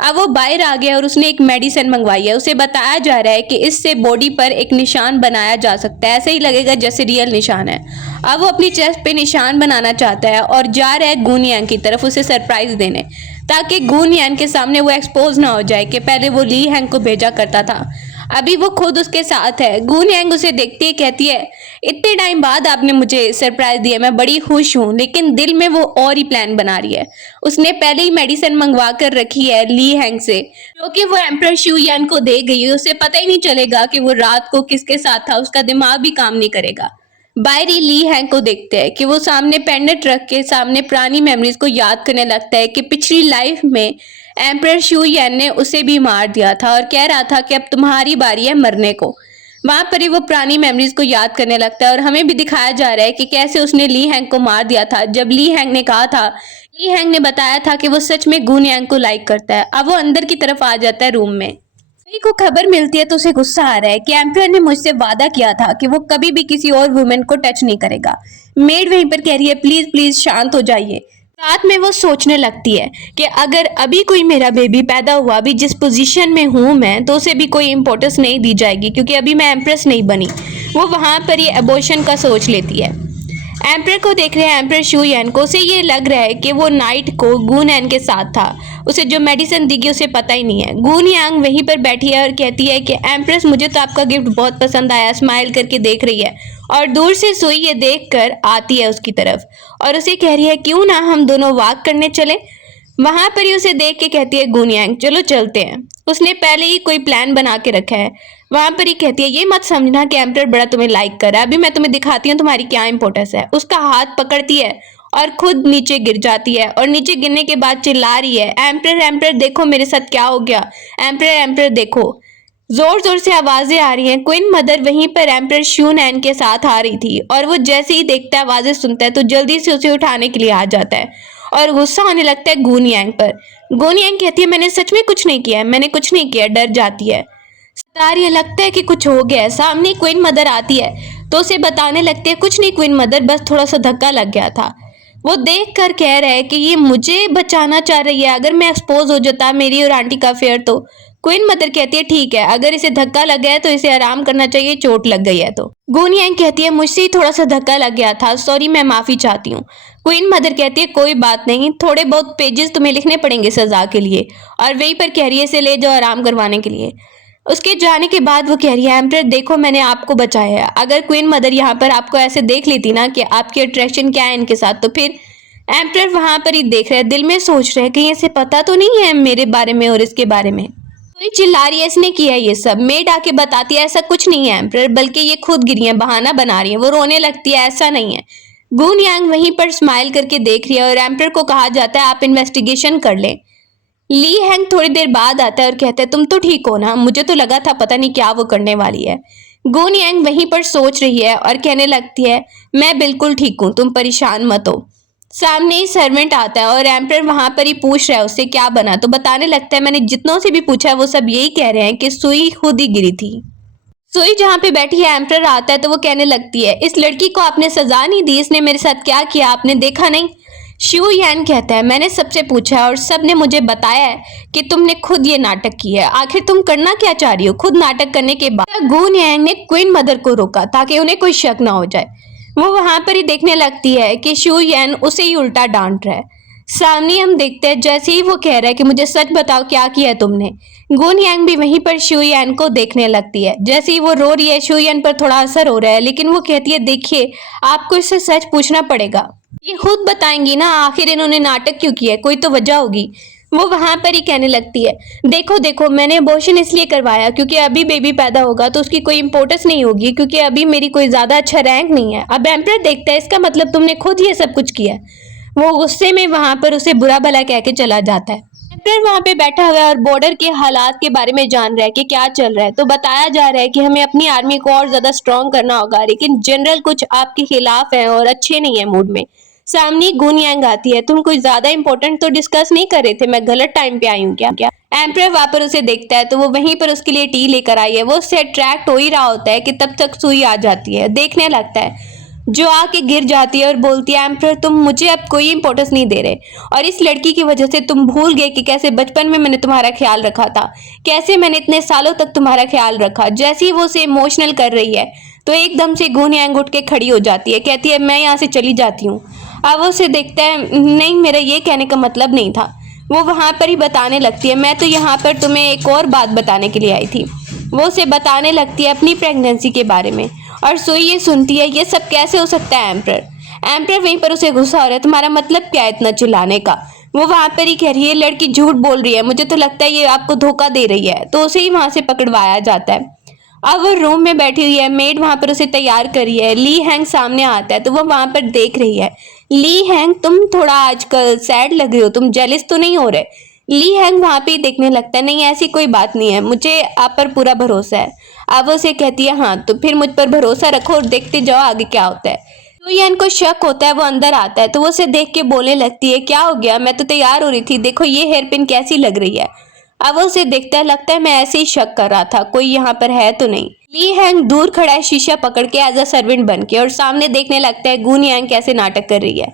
अब वो बाहर आ गया और उसने एक मेडिसिन मंगवाई है। उसे बताया जा रहा है कि इससे बॉडी पर एक निशान बनाया जा सकता है, ऐसे ही लगेगा जैसे रियल निशान है। अब वो अपनी चेस्ट पे निशान बनाना चाहता है और जा रहा है गून यांग की तरफ उसे सरप्राइज देने, ताकि गून यांग के सामने वो एक्सपोज ना हो जाए कि पहले वो ली हैंग को भेजा करता था, अभी वो खुद उसके साथ है। गून यांग उसे देखती है, कहती है इतने टाइम बाद आपने मुझे सरप्राइज दिया, मैं बड़ी खुश हूँ। लेकिन दिल में वो और ही प्लान बना रही है। उसने पहले ही मेडिसिन मंगवा कर रखी है ली हैंग से, क्योंकि वो एम्परर शू यान को दे गई है। उसे पता ही नहीं चलेगा कि वो रात को किसके साथ था, उसका दिमाग भी काम नहीं करेगा। बाहर ही ली हैंग को देखते हैं कि वो सामने पेंडेंट रख के सामने पुरानी मेमोरीज को याद करने लगता है कि पिछली लाइफ में एम्परर शू यान ने उसे भी मार दिया था और कह रहा था कि अब तुम्हारी बारी है मरने को। वहां पर ही वो पुरानी मेमोरीज को याद करने लगता है और हमें भी दिखाया जा रहा है कि कैसे उसने ली हैंग को मार दिया था। जब ली हैंग ने कहा था, ली हैंग ने बताया था कि वो सच में गून यांग को लाइक करता है। अब वो अंदर की तरफ आ जाता है रूम में। सुई को खबर मिलती है तो उसे गुस्सा आ रहा है कि एम्परर ने मुझसे वादा किया था कि वो कभी भी किसी और वुमेन को टच नहीं करेगा। मेड वहीं पर कह रही है प्लीज प्लीज शांत हो जाइए। साथ में वो सोचने लगती है कि अगर अभी कोई मेरा बेबी पैदा हुआ, अभी जिस पोजीशन में हूँ मैं, तो उसे भी कोई इंपॉर्टेंस नहीं दी जाएगी क्योंकि अभी मैं एम्प्रेस नहीं बनी। वो वहां पर ये अबॉर्शन का सोच लेती है। एम्पर को देख रहे हैं एम्पर शू यन को, उसे ये लग रहा है कि वो नाइट को गून एन के साथ था, उसे जो मेडिसिन दी गई उसे पता ही नहीं है। गून यांग वहीं पर बैठी है और कहती है कि एम्प्रेस मुझे तो आपका गिफ्ट बहुत पसंद आया, स्माइल करके देख रही है और दूर से सुई ये देख कर आती है उसकी तरफ और उसे कह रही है क्यों ना हम दोनों वॉक करने चले। वहां पर ही उसे देख के कहती है गून यांग चलो चलते हैं। उसने पहले ही कोई प्लान बना के रखा है। वहां पर ही कहती है ये मत समझना कि एम्पर बड़ा तुम्हें लाइक कर रहा है, अभी मैं तुम्हें दिखाती हूँ तुम्हारी क्या इंपॉर्टेंस है। उसका हाथ पकड़ती है और खुद नीचे गिर जाती है और नीचे गिरने के बाद चिल्ला रही है एम्पर एम्पर देखो मेरे साथ क्या हो गया, एम्पर एम्पर देखो। जोर जोर से आवाजें आ रही हैं। क्वीन मदर वहीं पर एम्पर शून एन के साथ आ रही थी और वो जैसे ही देखता है आवाजें सुनता है तो जल्दी से उसे उठाने के लिए आ जाता है और गुस्सा होने लगता है गून यांग पर। गून यांग कहती है मैंने सच में कुछ नहीं किया है, मैंने कुछ नहीं किया। डर जाती है, सता रही है, लगता है कि कुछ हो गया है। सामने क्वीन मदर आती है तो उसे बताने लगती है कुछ नहीं क्वीन मदर, बस थोड़ा सा धक्का लग गया था। वो देख कर कह रहा है कि ये मुझे बचाना चाह रही है, अगर मैं एक्सपोज हो जाता मेरी और आंटी का अफेयर तो। क्वीन मदर कहती है ठीक है, अगर इसे धक्का लग गया है तो इसे आराम करना चाहिए, चोट लग गई है तो। गून यांग कहती है मुझसे ही थोड़ा सा धक्का लग गया था, सॉरी मैं माफी चाहती हूँ। क्वीन मदर कहती है कोई बात नहीं, थोड़े बहुत पेजेस तुम्हें लिखने पड़ेंगे सजा के लिए, और वहीं पर कह रही है इसे ले जाओ आराम करवाने के लिए। उसके जाने के बाद वो कह रही है एम्पर देखो मैंने आपको बचाया है, अगर क्वीन मदर यहाँ पर आपको ऐसे देख लेती ना कि आपकी अट्रैक्शन क्या है इनके साथ तो फिर। एम्पर वहां पर ही देख रहे हैं, दिल में सोच रहे हैं कहीं इसे पता तो नहीं है मेरे बारे में और इसके बारे में। कोई चिल्ला रही है इसने किया ये सब। मेड आके बताती है ऐसा कुछ नहीं है एम्पर, बल्कि ये खुद गिरी है, बहाना बना रही है। वो रोने लगती है ऐसा नहीं है। गून यांग वहीं पर स्माइल करके देख रही है और एम्पर को कहा जाता है आप इन्वेस्टिगेशन कर लें। ली हैंग थोड़ी देर बाद आता है और कहता है तुम तो ठीक हो ना, मुझे तो लगा था पता नहीं क्या वो करने वाली है। गून यांग वहीं पर सोच रही है और कहने लगती है मैं बिल्कुल ठीक हूँ, तुम परेशान मत हो। सामने ही सर्वेंट आता है और एम्पर वहां पर ही पूछ रहा है उससे क्या बना, तो बताने लगता है मैंने जितनों से भी पूछा है वो सब यही कह रहे हैं कि सुई खुद ही गिरी थी। सुई जहाँ पे बैठी है एम्पर आता है तो वो कहने लगती है इस लड़की को आपने सजा नहीं दी, इसने मेरे साथ क्या किया आपने देखा नहीं। शू यान कहता है मैंने सबसे पूछा और सब ने मुझे बताया है कि तुमने खुद ये नाटक किया है, आखिर तुम करना क्या चाह रही हो। खुद नाटक करने के बाद गून यांग ने क्वीन मदर को रोका ताकि उन्हें कोई शक ना हो जाए। वो वहां पर ही देखने लगती है कि शू यान उसे ही उल्टा डांट रहा है। सामने हम देखते हैं जैसे ही वो कह रहा है कि मुझे सच बताओ क्या किया है तुमने, गून यांग भी वहीं पर शू यान को देखने लगती है। जैसे ही वो रो रही है शू यान पर थोड़ा असर हो रहा है, लेकिन वो कहती है देखिए आपको इससे सच पूछना पड़ेगा, ये खुद बताएंगी ना आखिर इन्होंने नाटक क्यों किया है, कोई तो वजह होगी। वो वहां पर ही कहने लगती है देखो देखो मैंने अबॉर्शन इसलिए करवाया क्योंकि अभी बेबी पैदा होगा तो उसकी कोई इंपॉर्टेंस नहीं होगी, क्योंकि अभी मेरी कोई ज्यादा अच्छा रैंक नहीं है। अब एम्पर देखता है इसका मतलब तुमने खुद ये सब कुछ किया है। वो गुस्से में वहां पर उसे बुरा भला कह के चला जाता है। एम्पर वहां पे बैठा हुआ है और बॉर्डर के हालात के बारे में जान रहा है कि क्या चल रहा है। तो बताया जा रहा है कि हमें अपनी आर्मी को और ज्यादा स्ट्रॉन्ग करना होगा, लेकिन जनरल कुछ आपके खिलाफ है और अच्छे नहीं है मूड में। सामने गून यांग आती है तुम कुछ ज्यादा इंपॉर्टेंट तो डिस्कस नहीं कर रहे थे, मैं गलत टाइम पे आई हूँ क्या। एम्पर वहां पर उसे देखता है तो वो वहीं पर उसके लिए टी लेकर आई है। वो उससे अट्रैक्ट हो ही रहा होता है कि तब तक सुई आ जाती है, देखने लगता है जो आके गिर जाती है और बोलती है एम्पर तुम मुझे अब कोई इंपॉर्टेंस नहीं दे रहे और इस लड़की की वजह से तुम भूल गए कि कैसे बचपन में मैंने तुम्हारा ख्याल रखा था, कैसे मैंने इतने सालों तक तुम्हारा ख्याल रखा। जैसे ही वो उसे इमोशनल कर रही है तो एकदम से गून यांग उठ के खड़ी हो जाती है, कहती है मैं यहाँ से चली जाती हूँ। अब वो उसे देखता है नहीं मेरा ये कहने का मतलब नहीं था। वो वहां पर ही बताने लगती है मैं तो यहाँ पर तुम्हें एक और बात बताने के लिए आई थी। वो उसे बताने लगती है अपनी प्रेगनेंसी के बारे में और सुई ये सुनती है ये सब कैसे हो सकता है एम्पर। एम्पर वहीं पर उसे गुस्सा हो रहा है तुम्हारा मतलब क्या है इतना चिल्लाने का। वो वहां पर ही कह रही है लड़की झूठ बोल रही है, मुझे तो लगता है ये आपको धोखा दे रही है, तो उसे ही वहां से पकड़वाया जाता है। अब वो रूम में बैठी हुई है, मेड वहां पर उसे तैयार करी है। ली हैंग सामने आता है तो वो वहां पर देख रही है ली हैंग तुम थोड़ा आजकल सैड लग रही हो, तुम जेलिस तो नहीं हो रहे। ली हैंग वहां पे देखने लगता है नहीं ऐसी कोई बात नहीं है, मुझे आप पर पूरा भरोसा है। अब वो उसे कहती है हाँ तो फिर मुझ पर भरोसा रखो और देखते जाओ आगे क्या होता है। तो यान को शक होता है, वो अंदर आता है तो वो उसे देख के बोलने लगती है क्या हो गया, मैं तो तैयार हो रही थी, देखो ये हेयर पिन कैसी लग रही है। अब वो उसे देखता है, लगता है मैं ऐसे ही शक कर रहा था, कोई यहाँ पर है तो नहीं। ली हैंग दूर खड़ा है शीशा पकड़ के एज अ सर्वेंट बन के, और सामने देखने लगता है गुन यांग कैसे नाटक कर रही है।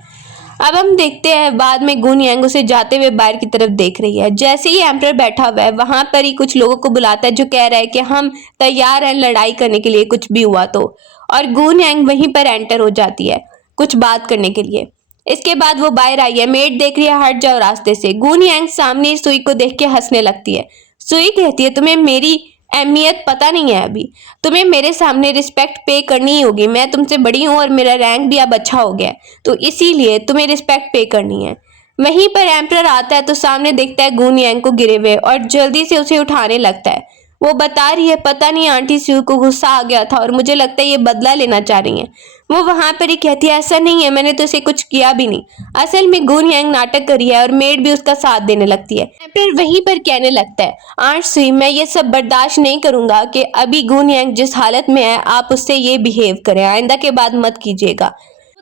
अब हम देखते हैं बाद में गुन यांग उसे जाते हुए बाहर की तरफ देख रही है। जैसे ही एम्परर बैठा हुआ है वहां पर ही कुछ लोगों को बुलाता है जो कह रहा है कि हम तैयार हैं लड़ाई करने के लिए कुछ भी हुआ तो। और गुन यांग वहीं पर एंटर हो जाती है कुछ बात करने के लिए। इसके बाद वो बाहर आई है, मेड देख रही है हट जाओ रास्ते से। गुन यांग सामने सुई को देख के हंसने लगती है। सुई कहती है तुम्हें मेरी अहमियत पता नहीं है, अभी तुम्हें मेरे सामने रिस्पेक्ट पे करनी ही होगी। मैं तुमसे बड़ी हूँ और मेरा रैंक भी अब अच्छा हो गया है, तो इसीलिए तुम्हें रिस्पेक्ट पे करनी है। वहीं पर एम्परर आता है तो सामने देखता है गुन यांग को गिरे हुए और जल्दी से उसे उठाने लगता है। वो बता रही है पता नहीं आंटी सू को गुस्सा आ गया था और मुझे लगता है ये बदला लेना चाह रही है। वो वहां पर ही कहती है ऐसा नहीं है, मैंने तो इसे कुछ किया भी नहीं। असल में गुन यांग नाटक करी है और मेड भी उसका साथ देने लगती है। एम्परर वहीं पर कहने लगता है आंट सुई मैं ये सब बर्दाश्त नहीं करूंगा कि अभी गुन यांग जिस हालत में है आप उससे ये बिहेव करें, आइंदा के बाद मत कीजिएगा।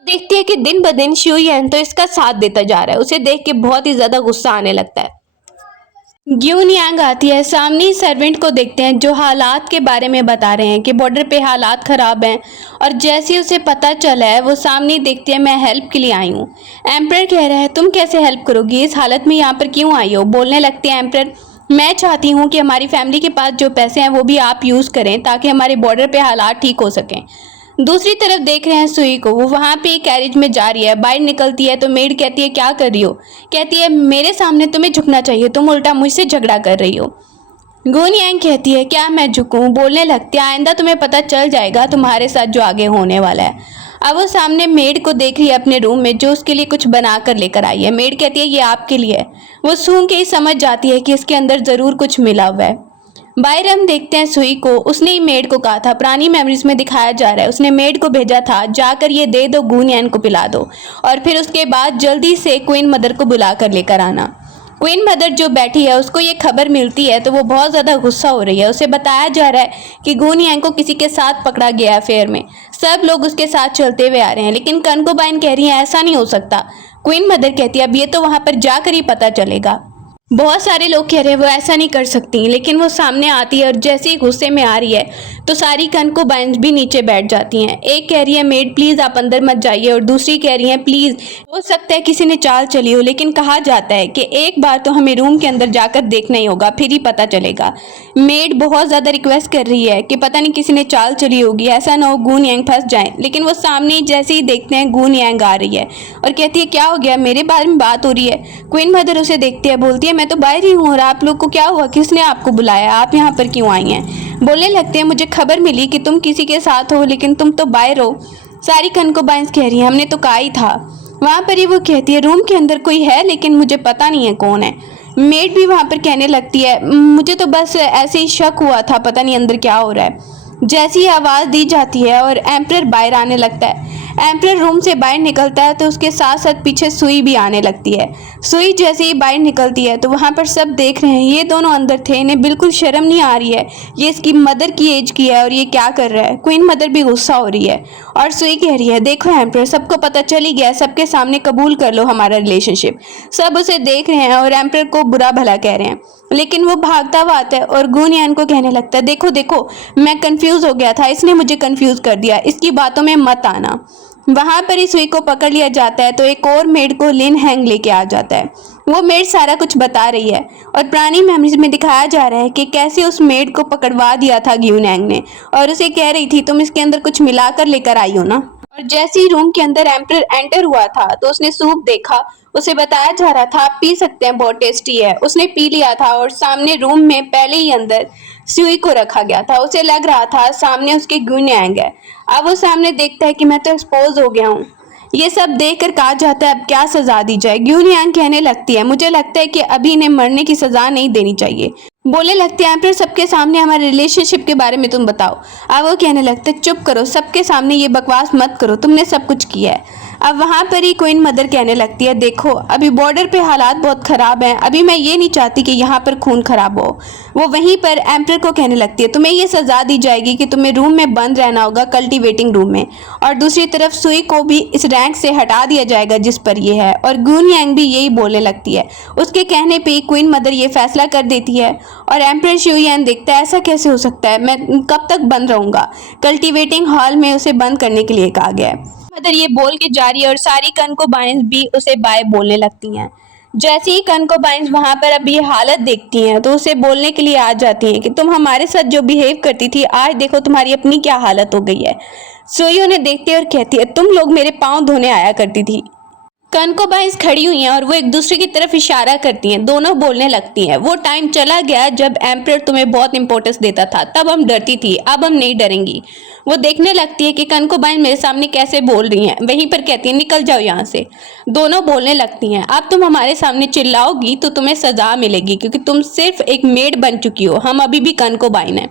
देखती है कि दिन ब दिन शू यन तो इसका साथ देता जा रहा है। उसे देख के बहुत ही ज्यादा गुस्सा आने लगता है। ग्यून यांग आती है, सामने ही सर्वेंट को देखते हैं जो हालात के बारे में बता रहे हैं कि बॉर्डर पे हालात ख़राब हैं। और जैसे उसे पता चला है वो सामने ही देखती है मैं हेल्प के लिए आई हूँ। एम्परर कह रहा है तुम कैसे हेल्प करोगी, इस हालत में यहाँ पर क्यों आई हो। बोलने लगती है एम्परर मैं चाहती हूँ कि हमारी फैमिली के पास जो पैसे हैं वो भी आप यूज़ करें ताकि हमारे बॉर्डर पे हालात ठीक हो सकें। दूसरी तरफ देख रहे हैं सुई को, वो वहां पे कैरेज में जा रही है। बाहर निकलती है तो मेड कहती है क्या कर रही हो। कहती है मेरे सामने तुम्हें झुकना चाहिए, तुम उल्टा मुझसे झगड़ा कर रही हो। गुन यांग कहती है क्या मैं झुकूं। बोलने लगती है आइंदा तुम्हें पता चल जाएगा तुम्हारे साथ जो आगे होने वाला है। अब वो सामने मेड को देख रही है अपने रूम में जो उसके लिए कुछ बना कर लेकर आई है। मेड कहती है ये आपके लिए है। वो सूंघ के ही समझ जाती है कि इसके अंदर ज़रूर कुछ मिला हुआ है। बाहर हम देखते हैं सुई को, उसने ही मेड को कहा था, पुरानी मेमोरीज में दिखाया जा रहा है उसने मेड को भेजा था जाकर ये दे दो गुन यांग को पिला दो और फिर उसके बाद जल्दी से क्वीन मदर को बुला कर लेकर आना। क्वीन मदर जो बैठी है उसको ये खबर मिलती है तो वो बहुत ज़्यादा गुस्सा हो रही है। उसे बताया जा रहा है कि गुन यांग को किसी के साथ पकड़ा गया अफेयर में, सब लोग उसके साथ चलते हुए आ रहे हैं। लेकिन कनकोबाइन कह रही है ऐसा नहीं हो सकता। क्वीन मदर कहती है अब ये तो वहाँ पर जाकर ही पता चलेगा। बहुत सारे लोग कह रहे हैं वो ऐसा नहीं कर सकती, लेकिन वो सामने आती है और जैसे ही गुस्से में आ रही है तो सारी कनकोबाइंस भी नीचे बैठ जाती हैं। एक कह रही है मेड प्लीज़ आप अंदर मत जाइए और दूसरी कह रही है प्लीज़, हो सकता है किसी ने चाल चली हो, लेकिन कहा जाता है कि एक बार तो हमें रूम के अंदर जाकर देखना ही होगा फिर ही पता चलेगा। मेड बहुत ज़्यादा रिक्वेस्ट कर रही है कि पता नहीं किसी ने चाल चली होगी, ऐसा ना हो गुन यांग फंस जाए। लेकिन वो सामने जैसे ही देखते हैं गुन यांग आ रही है और कहती है क्या हो गया, मेरे बारे में बात हो रही है। क्वीन मदर उसे देखती है, बोलती है मैं तो बाहर ही हूँ और आप लोग को क्या हुआ, किसने आपको बुलाया, आप यहाँ पर क्यों आई हैं। बोलने लगते हैं मुझे खबर मिली कि तुम किसी के साथ हो लेकिन तुम तो बाहर हो। सारी कनकोबाइंस कह रही हैं हमने तो कहा ही था। वहाँ पर ही वो कहती है रूम के अंदर कोई है लेकिन मुझे पता नहीं है कौन है। मेड भी वहाँ पर कहने लगती है मुझे तो बस ऐसे ही शक हुआ था, पता नहीं अंदर क्या हो रहा है। जैसी आवाज़ दी जाती है और एम्परर बाहर आने लगता है। एम्परर रूम से बाहर निकलता है तो उसके साथ साथ पीछे सुई भी आने लगती है। सुई जैसे ही बाहर निकलती है तो वहाँ पर सब देख रहे हैं ये दोनों अंदर थे, इन्हें बिल्कुल शर्म नहीं आ रही है, ये इसकी मदर की एज की है और ये क्या कर रहा है। क्वीन मदर भी गुस्सा हो रही है और सुई कह रही है देखो एम्परर सबको पता चल ही गया, सबके सामने कबूल कर लो हमारा रिलेशनशिप। सब उसे देख रहे हैं और एम्परर को बुरा भला कह रहे हैं। लेकिन वो भागता हुआ आता है और गुन यांग को कहने लगता है देखो देखो मैं कंफ्यूज हो गया था, इसने मुझे कंफ्यूज कर दिया, इसकी बातों में मत आना। वहाँ पर ही सुई को पकड़ लिया जाता है तो एक और मेड को लिन हैंग लेके आ जाता है। वो मेड सारा कुछ बता रही है और पुरानी मेमोरीज में दिखाया जा रहा है कि कैसे उस मेड को पकड़वा दिया था ग्यून यांग ने और उसे कह रही थी तुम इसके अंदर कुछ मिलाकर लेकर आई हो ना। और जैसे ही रूम के अंदर एम्परर एंटर हुआ था तो उसने सूप देखा, उसे बताया जा रहा था आप पी सकते हैं बहुत टेस्टी है। उसने पी लिया था और सामने रूम में पहले ही अंदर सुई को रखा गया था। उसे लग रहा था सामने उसके गुन यांग है। अब वो सामने देखता है कि मैं तो एक्सपोज हो गया हूँ। ये सब देखकर कहा जाता है अब क्या सजा दी जाए। ग्यून यांग कहने लगती है मुझे लगता है कि अभी इन्हें मरने की सजा नहीं देनी चाहिए। बोलने लगते हैं एम्परर सबके सामने हमारे रिलेशनशिप के बारे में तुम बताओ। अब वो कहने लगते चुप करो, सबके सामने ये बकवास मत करो, तुमने सब कुछ किया है। अब वहाँ पर ही क्वीन मदर कहने लगती है, देखो अभी बॉर्डर पे हालात बहुत ख़राब हैं, अभी मैं ये नहीं चाहती कि यहाँ पर खून खराब हो। वो वहीं पर एम्पर को कहने लगती है, तुम्हें ये सज़ा दी जाएगी कि तुम्हें रूम में बंद रहना होगा, कल्टीवेटिंग रूम में, और दूसरी तरफ सुई को भी इस रैंक से हटा दिया जाएगा जिस पर ये है। और गुन यांग भी यही बोलने लगती है। उसके कहने पर क्वीन मदर ये फैसला कर देती है और एम्पर शियुयान देखता है, ऐसा कैसे हो सकता है, मैं कब तक बंद रहूँगा। कल्टीवेटिंग हॉल में उसे बंद करने के लिए कहा गया है। मदर ये बोल के जा रही है और सारी कनकोबाइंस भी उसे बाय बोलने लगती हैं। जैसे ही कनकोबाइंस वहां पर अब ये हालत देखती हैं तो उसे बोलने के लिए आ जाती हैं कि तुम हमारे साथ जो बिहेव करती थी, आज देखो तुम्हारी अपनी क्या हालत हो गई है। सोई उन्हें देखती है और कहती है, तुम लोग मेरे पाँव धोने आया करती थी। कनकोबाइंस खड़ी हुई हैं और वो एक दूसरे की तरफ इशारा करती हैं। दोनों बोलने लगती हैं, वो टाइम चला गया जब एम्परर तुम्हें बहुत इंपॉर्टेंस देता था, तब हम डरती थी, अब हम नहीं डरेंगी। वो देखने लगती है कि कनकोबाइंस मेरे सामने कैसे बोल रही हैं, वहीं पर कहती है, निकल जाओ यहाँ से। दोनों बोलने लगती हैं, अब तुम हमारे सामने चिल्लाओगी तो तुम्हें सजा मिलेगी, क्योंकि तुम सिर्फ एक मेड बन चुकी हो, हम अभी भी कनकोबाइन हैं।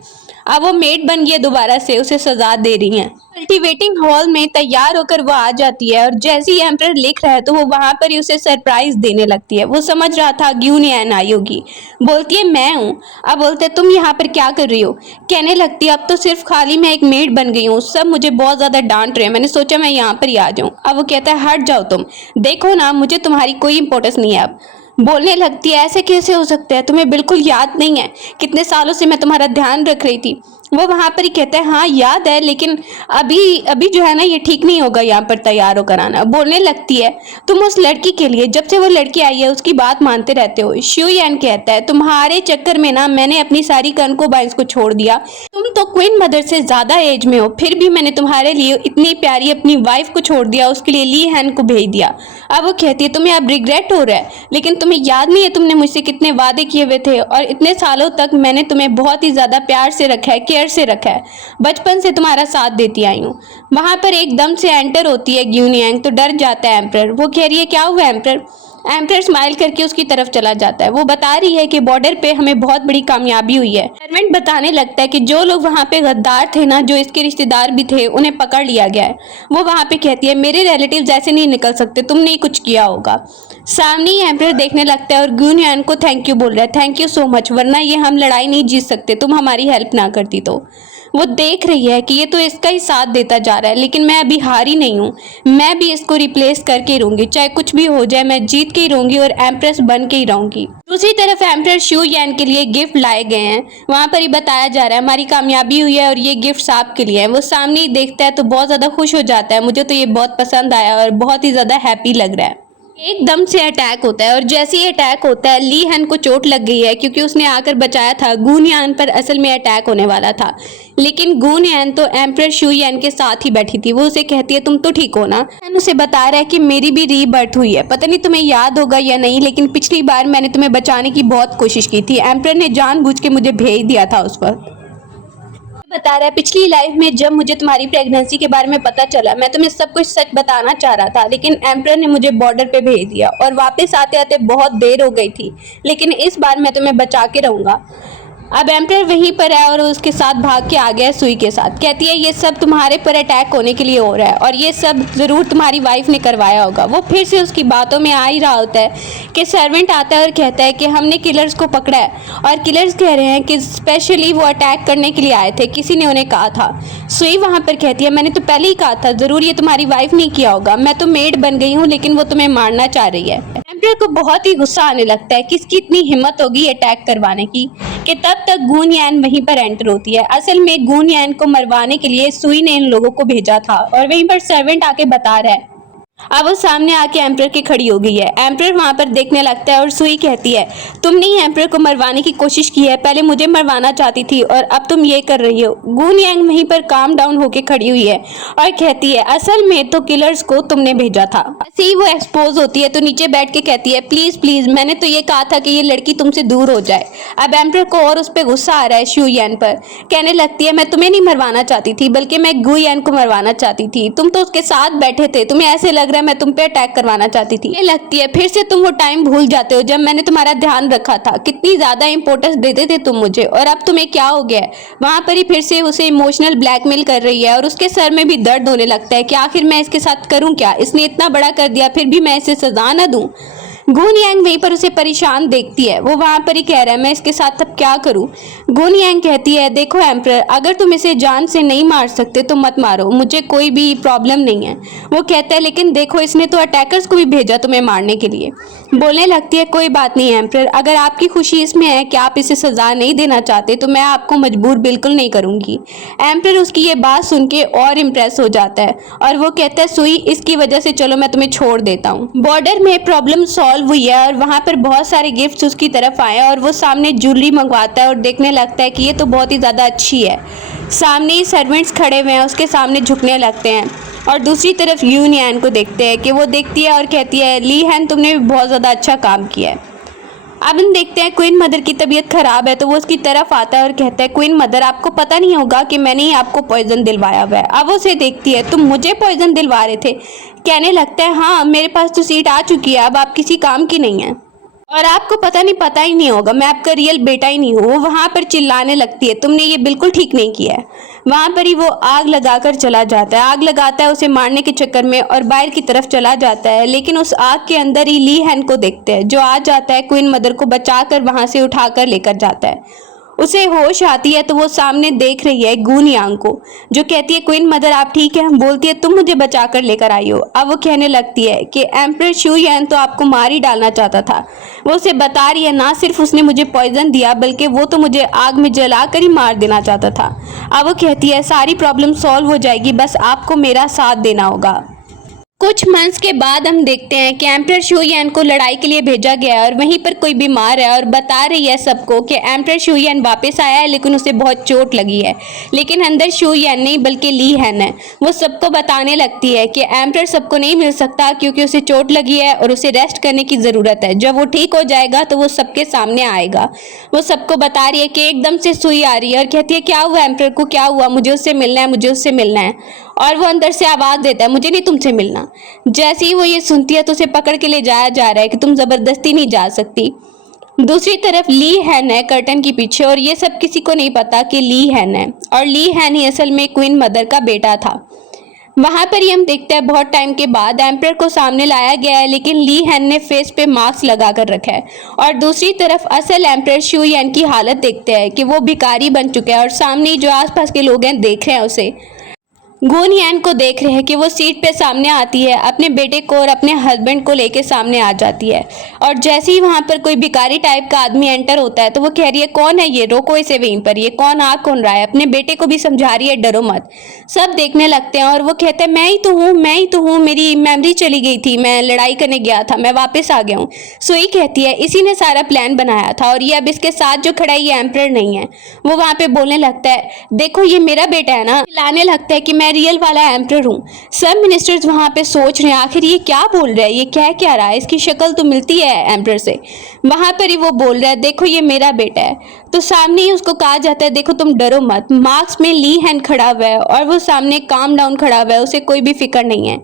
अब वो मेड बन गई है, दोबारा से उसे सजा दे रही हैं। कल्टीवेटिंग हॉल में तैयार होकर वो आ जाती है और जैसे ही एम्परर लिख रहा है तो वो वहां पर ही उसे सरप्राइज देने लगती है। वो समझ रहा था ग्यूनियन आई होगी। बोलती है, मैं हूँ। अब बोलते तुम यहाँ पर क्या कर रही हो। कहने लगती है, अब तो सिर्फ खाली मैं एक मेड बन गई हूँ, सब मुझे बहुत ज्यादा डांट रहे हैं, मैंने सोचा मैं यहाँ पर ही आ जाऊँ। अब वो कहता है, हट जाओ तुम, देखो ना मुझे तुम्हारी कोई इंपॉर्टेंस नहीं है। अब बोलने लगती है, ऐसे कैसे हो सकता है, तुम्हें बिल्कुल याद नहीं है कितने सालों से मैं तुम्हारा ध्यान रख रही थी। वो वहां पर ही कहता है, हाँ याद है, लेकिन अभी अभी जो है ना ये ठीक नहीं होगा यहाँ पर तैयार होकर आना। बोलने लगती है, तुम उस लड़की के लिए जब से वो लड़की आई है उसकी बात मानते रहते हो। शियुयान कहता है, तुम्हारे चक्कर में ना मैंने अपनी सारी कनकोबाइंस को छोड़ दिया। तुम तो क्वीन मदर से ज्यादा एज में हो, फिर भी मैंने तुम्हारे लिए इतनी प्यारी अपनी वाइफ को छोड़ दिया, उसके लिए ली हैन को भेज दिया। अब वो कहती है, तुम्हें अब रिग्रेट हो रहा है, लेकिन तुम्हें याद नहीं है तुमने मुझसे कितने वादे किए हुए थे, और इतने सालों तक मैंने तुम्हें बहुत ही ज्यादा प्यार से रखा है, केयर से रखा है, बचपन से तुम्हारा साथ देती आई हूँ। वहां पर एकदम से एंटर होती है ग्यूनियांग, तो डर जाता है एम्परर। वो कह रही है, क्या हुआ एम्परर। एम्परर स्माइल करके उसकी तरफ चला जाता है। वो बता रही है कि बॉर्डर पे हमें बहुत बड़ी कामयाबी हुई है। सर्वेंट बताने लगता है कि जो लोग वहाँ पे गद्दार थे ना, जो इसके रिश्तेदार भी थे, उन्हें पकड़ लिया गया है। वो वहाँ पे कहती है, मेरे रिलेटिव्स ऐसे नहीं निकल सकते, तुमने ही कुछ किया होगा। सामने ही एम्परर देखने लगता है और ग्यूनियन को थैंक यू बोल रहा है, थैंक यू सो मच, वरना ये हम लड़ाई नहीं जीत सकते, तुम हमारी हेल्प ना करती तो। वो देख रही है कि ये तो इसका ही साथ देता जा रहा है, लेकिन मैं अभी हारी नहीं हूँ, मैं भी इसको रिप्लेस करके ही रहूंगी, चाहे कुछ भी हो जाए, मैं जीत के ही रहूंगी और एम्प्रेस बन के ही रहूंगी। दूसरी तरफ एम्परर शियुयान के लिए गिफ्ट लाए गए हैं। वहां पर ही बताया जा रहा है, हमारी कामयाबी हुई है और ये गिफ्ट आपके लिए है। वो सामने ही देखता है तो बहुत ज्यादा खुश हो जाता है, मुझे तो ये बहुत पसंद आया और बहुत ही ज्यादा हैप्पी लग रहा है। एकदम से अटैक होता है और जैसे ही अटैक होता है, ली हन को चोट लग गई है क्योंकि उसने आकर बचाया था। गुनयान पर असल में अटैक होने वाला था, लेकिन गुनयान तो एम्परर शियुयान के साथ ही बैठी थी। वो उसे कहती है, तुम तो ठीक हो ना। हन उसे बता रहा है कि मेरी भी रीबर्थ हुई है, पता नहीं तुम्हें याद होगा या नहीं, लेकिन पिछली बार मैंने तुम्हें बचाने की बहुत कोशिश की थी, एम्परर ने जानबूझ के मुझे भेज दिया था उस वक्त। बता रहा है, पिछली लाइफ में जब मुझे तुम्हारी प्रेगनेंसी के बारे में पता चला, मैं तुम्हें सब कुछ सच बताना चाह रहा था, लेकिन एम्परर ने मुझे बॉर्डर पे भेज दिया और वापस आते आते बहुत देर हो गई थी, लेकिन इस बार मैं तुम्हें बचा के रहूंगा। अब एम्परर वहीं पर है और उसके साथ भाग के आ गया सुई के साथ। कहती है, ये सब तुम्हारे पर अटैक होने के लिए हो रहा है और ये सब ज़रूर तुम्हारी वाइफ ने करवाया होगा। वो फिर से उसकी बातों में आ ही रहा होता है कि सर्वेंट आता है और कहता है कि हमने किलर्स को पकड़ा है और किलर्स कह रहे हैं कि स्पेशली वो अटैक करने के लिए आए थे, किसी ने उन्हें कहा था। सुई वहाँ पर कहती है, मैंने तो पहले ही कहा था, ज़रूर ये तुम्हारी वाइफ ने किया होगा, मैं तो मेड बन गई हूँ, लेकिन वो तुम्हें मारना चाह रही है। एम्परर को बहुत ही गुस्सा आने लगता है, किसकी इतनी हिम्मत होगी अटैक करवाने की, कि तब तक गुनयान वहीं पर एंटर होती है। असल में गुनयान को मरवाने के लिए सुई ने इन लोगों को भेजा था और वहीं पर सर्वेंट आके बता रहा है। अब वो सामने आके एम्परर के खड़ी हो गई है। एम्परर वहां पर देखने लगता है और सुई कहती है, तुमने ही एम्परर को मरवाने की कोशिश की है, पहले मुझे मरवाना चाहती थी और अब तुम ये कर रही हो। गुनयांग वहीं पर काम डाउन होके खड़ी हुई है और कहती है, असल में तो किलर्स को तुमने भेजा था। ऐसे ही वो एक्सपोज होती है तो नीचे बैठ के कहती है, प्लीज प्लीज, मैंने तो ये कहा था कि ये लड़की तुमसे दूर हो जाए। अब एम्परर को और उस पर गुस्सा आ रहा है शियुयान पर। कहने लगती है, मैं तुम्हें नहीं मरवाना चाहती थी, बल्कि मैं गुयान को मरवाना चाहती थी, तुम तो उसके साथ बैठे थे, तुम्हें ऐसे लग लग रहा है मैं तुम पे अटैक करवाना चाहती थी। ये लगती है फिर से तुम वो टाइम भूल जाते हो जब मैंने तुम्हारा ध्यान रखा था, कितनी ज्यादा इंपॉर्टेंस देते थे तुम मुझे, और अब तुम्हें क्या हो गया है। वहां पर ही फिर से उसे इमोशनल ब्लैकमेल कर रही है और उसके सर में भी दर्द होने लगता है कि आखिर मैं इसके साथ करूं क्या, इसने इतना बड़ा कर दिया फिर भी मैं इसे सजा ना दूं। गुन यांग वहीं पर उसे परेशान देखती है, वो वहां पर ही कह रहा है मैं इसके साथ अब क्या करूं। गुन यांग कहती है देखो एम्परर, अगर तुम इसे जान से नहीं मार सकते तो मत मारो, मुझे कोई भी प्रॉब्लम नहीं है। वो कहता है लेकिन देखो इसने तो अटैकर्स को भी भेजा तुम्हें मारने के लिए। बोलने लगती है कोई बात नहीं एम्परर, अगर आपकी खुशी इसमें है कि आप इसे सजा नहीं देना चाहते तो मैं आपको मजबूर बिल्कुल नहीं करूंगी। एम्परर उसकी ये बात सुन के और इम्प्रेस हो जाता है और वो कहता है सुई इसकी वजह से चलो मैं तुम्हें छोड़ देता हूँ। बॉर्डर में प्रॉब्लम सॉल्व हुई है और वहां पर बहुत सारे गिफ्ट्स उसकी तरफ आए और वो सामने ज्वेलरी मंगवाता है और देखने लगता है कि ये तो बहुत ही ज़्यादा अच्छी है। सामने ही सर्वेंट्स खड़े हुए हैं, उसके सामने झुकने लगते हैं और दूसरी तरफ यून यान को देखते हैं कि वो देखती है और कहती है ली हैन तुमने भी बहुत ज़्यादा अच्छा काम किया है। अब हम देखते हैं क्वीन मदर की तबीयत खराब है तो वो उसकी तरफ आता है और कहता है क्वीन मदर आपको पता नहीं होगा कि मैंने ही आपको पॉइजन दिलवाया हुआ है। अब वो उसे देखती है तुम मुझे पॉइजन दिलवा रहे थे। कहने लगता है हाँ मेरे पास तो सीट आ चुकी है, अब आप किसी काम की नहीं है और आपको पता ही नहीं होगा मैं आपका रियल बेटा ही नहीं हूँ। वो वहाँ पर चिल्लाने लगती है तुमने ये बिल्कुल ठीक नहीं किया है। वहाँ पर ही वो आग लगाकर चला जाता है, आग लगाता है उसे मारने के चक्कर में और बाहर की तरफ चला जाता है, लेकिन उस आग के अंदर ही ली हैन को देखते हैं जो आ जाता है क्वीन मदर को बचाकर वहाँ से उठाकर लेकर जाता है। उसे होश आती है तो वो सामने देख रही है गुन यांग को जो कहती है क्वीन मदर आप ठीक है। बोलती है तुम मुझे बचा कर लेकर आई हो। अब वो कहने लगती है कि एम्परर शू यान तो आपको मार ही डालना चाहता था। वो उसे बता रही है ना सिर्फ उसने मुझे पॉइजन दिया बल्कि वो तो मुझे आग में जला कर ही मार देना चाहता था। अब वो कहती है सारी प्रॉब्लम सॉल्व हो जाएगी, बस आपको मेरा साथ देना होगा। कुछ मंथ्स के बाद हम देखते हैं कि एम्परर शू यान को लड़ाई के लिए भेजा गया है और वहीं पर कोई बीमार है और बता रही है सबको कि एम्परर शू यान वापस आया है लेकिन उसे बहुत चोट लगी है, लेकिन अंदर शू यान नहीं बल्कि ली हैन है। वो सबको बताने लगती है कि एम्परर सबको नहीं मिल सकता क्योंकि उसे चोट लगी है और उसे रेस्ट करने की ज़रूरत है, जब वो ठीक हो जाएगा तो वो सबके सामने आएगा। वो सबको बता रही है कि एकदम से सुई आ रही है और कहती है क्या हुआ एम्परर को, क्या हुआ, मुझे उससे मिलना है, मुझे उससे मिलना है। और वो अंदर से आवाज़ देता है मुझे नहीं तुमसे मिलना। जैसे ही वो ये सुनती है तो उसे पकड़ के ले जाया जा रहा है कि तुम ज़बरदस्ती नहीं जा सकती। दूसरी तरफ ली हैन है कर्टन के पीछे और ये सब किसी को नहीं पता कि ली हैन है और ली हैन ही असल में क्वीन मदर का बेटा था। वहां पर ही हम देखते हैं बहुत टाइम के बाद एम्परर को सामने लाया गया है लेकिन ली हैन ने फेस पे मास्क लगा कर रखा है और दूसरी तरफ असल एम्परर शू यान की हालत देखते हैं कि वो भिखारी बन चुका है और सामने जो आसपास के लोग हैं देख रहे हैं उसे। गुन यान को देख रहे हैं कि वो सीट पे सामने आती है, अपने बेटे को और अपने हस्बैंड को लेके सामने आ जाती है और जैसे ही वहाँ पर कोई भिखारी टाइप का आदमी एंटर होता है तो वो कह रही है कौन है ये, रोको इसे वहीं पर, ये कौन आ कौन रहा है। अपने बेटे को भी समझा रही है डरो मत। सब देखने लगते हैं और वो कहते हैं मैं ही तो हूँ, मेरी मेमोरी चली गई थी, मैं लड़ाई करने गया था, मैं वापस आ गया हूँ। सुई कहती है इसी ने सारा प्लान बनाया था और ये अब इसके साथ जो खड़ा है ये एम्परर नहीं है। वो वहाँ पे बोलने लगता है देखो ये मेरा बेटा है ना, लाने लगता है कि मैं रियल वाला एम्परर हूँ। सब मिनिस्टर्स वहाँ पे सोच रहे हैं आखिर ये क्या बोल रहा है, ये कह क्या रहा है, इसकी शक्ल तो मिलती है एम्परर से। वहाँ पर ही वो बोल रहा है देखो ये मेरा बेटा है। तो सामने ही उसको कहा जाता है देखो तुम डरो मत। मार्क्स में ली हैन खड़ा हुआ है और वो सामने काम डाउन खड़ा हुआ है, उसे कोई भी फिक्र नहीं है।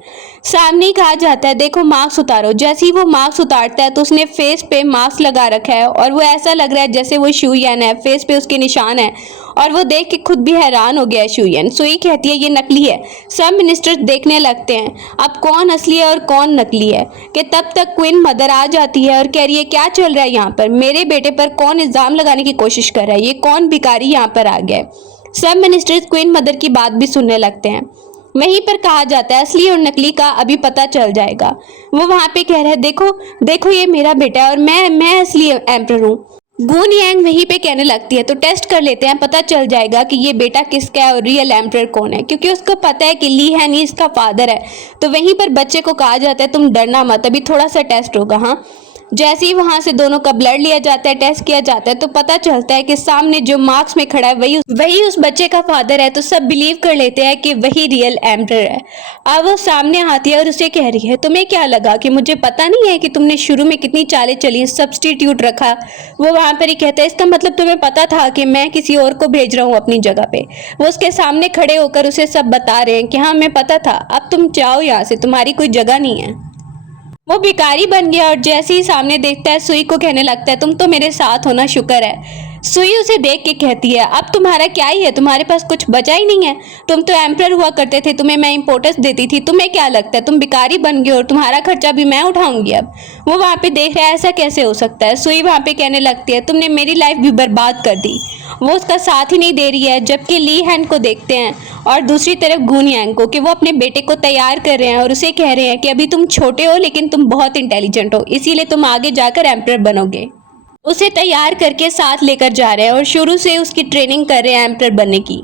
सामने ही कहा जाता है देखो मार्क्स उतारो। जैसे ही वो मार्क्स उतारता है तो उसने फेस पे मास्क लगा रखा है और वो ऐसा लग रहा है जैसे वो शू यान है, फेस पे उसके निशान है और वो देख के खुद भी हैरान हो गया है शू यान। सुई कहती है ये नकली है। सब मिनिस्टर्स देखने लगते हैं अब कौन असली है और कौन नकली है कि तब तक क्वीन मदर आ जाती है और कह रही है क्या चल रहा है यहाँ पर, मेरे बेटे पर कौन इल्जाम लगाने की कोशिश कर रहा है, ये कौन भिखारी यहाँ पर आ गया है। सब मिनिस्टर्स क्वीन मदर की बात भी सुनने लगते हैं। वहीं पर कहा जाता है असली और नकली का अभी पता चल जाएगा। वो वहाँ पे कह रहे हैं देखो ये मेरा बेटा है और मैं असली एम्परर हूँ। गुन यांग वहीं पे कहने लगती है तो टेस्ट कर लेते हैं, पता चल जाएगा कि ये बेटा किसका है और रियल एम्परर कौन है, क्योंकि उसको पता है कि ली हैन ही इसका फादर है। तो वहीं पर बच्चे को कहा जाता है तुम डरना मत, अभी थोड़ा सा टेस्ट होगा। हाँ जैसे ही वहां से दोनों का ब्लड लिया जाता है, टेस्ट किया जाता है, तो पता चलता है कि सामने जो मार्क्स में खड़ा है वही उस बच्चे का फादर है। तो सब बिलीव कर लेते हैं कि वही रियल एम्परर है। अब वो सामने आती है और उसे कह रही है, तुम्हें क्या लगा कि मुझे पता नहीं है कि तुमने शुरू में कितनी चालें चली, सब्स्टिट्यूट रखा। वो वहां पर ही कहता है, इसका मतलब तुम्हें पता था कि मैं किसी और को भेज रहा हूँ अपनी जगह पे। वो उसके सामने खड़े होकर उसे सब बता रहे हैं कि हाँ हमें पता था, अब तुम जाओ यहाँ से, तुम्हारी कोई जगह नहीं है। वो भिखारी बन गया और जैसे ही सामने देखता है सुई को कहने लगता है, तुम तो मेरे साथ हो ना, शुक्र है। सुई उसे देख के कहती है, अब तुम्हारा क्या ही है, तुम्हारे पास कुछ बचा ही नहीं है। तुम तो एम्परर हुआ करते थे, तुम्हें मैं इंपोर्टेंस देती थी, तुम्हें क्या लगता है तुम भिखारी बन गए और तुम्हारा खर्चा भी मैं उठाऊंगी अब। वो वहाँ पे देख रहा है, ऐसा कैसे हो सकता है। सुई वहाँ पे कहने लगती है, तुमने मेरी लाइफ भी बर्बाद कर दी। वो उसका साथ ही नहीं दे रही है। जबकि ली हैंग को देखते हैं और दूसरी तरफ गुन यांग को कि वो अपने बेटे को तैयार कर रहे हैं और उसे कह रहे हैं कि अभी तुम छोटे हो लेकिन तुम बहुत इंटेलिजेंट हो, इसीलिए तुम आगे जाकर एम्परर बनोगे। उसे तैयार करके साथ लेकर जा रहे हैं और शुरू से उसकी ट्रेनिंग कर रहे हैं एम्परर बनने की।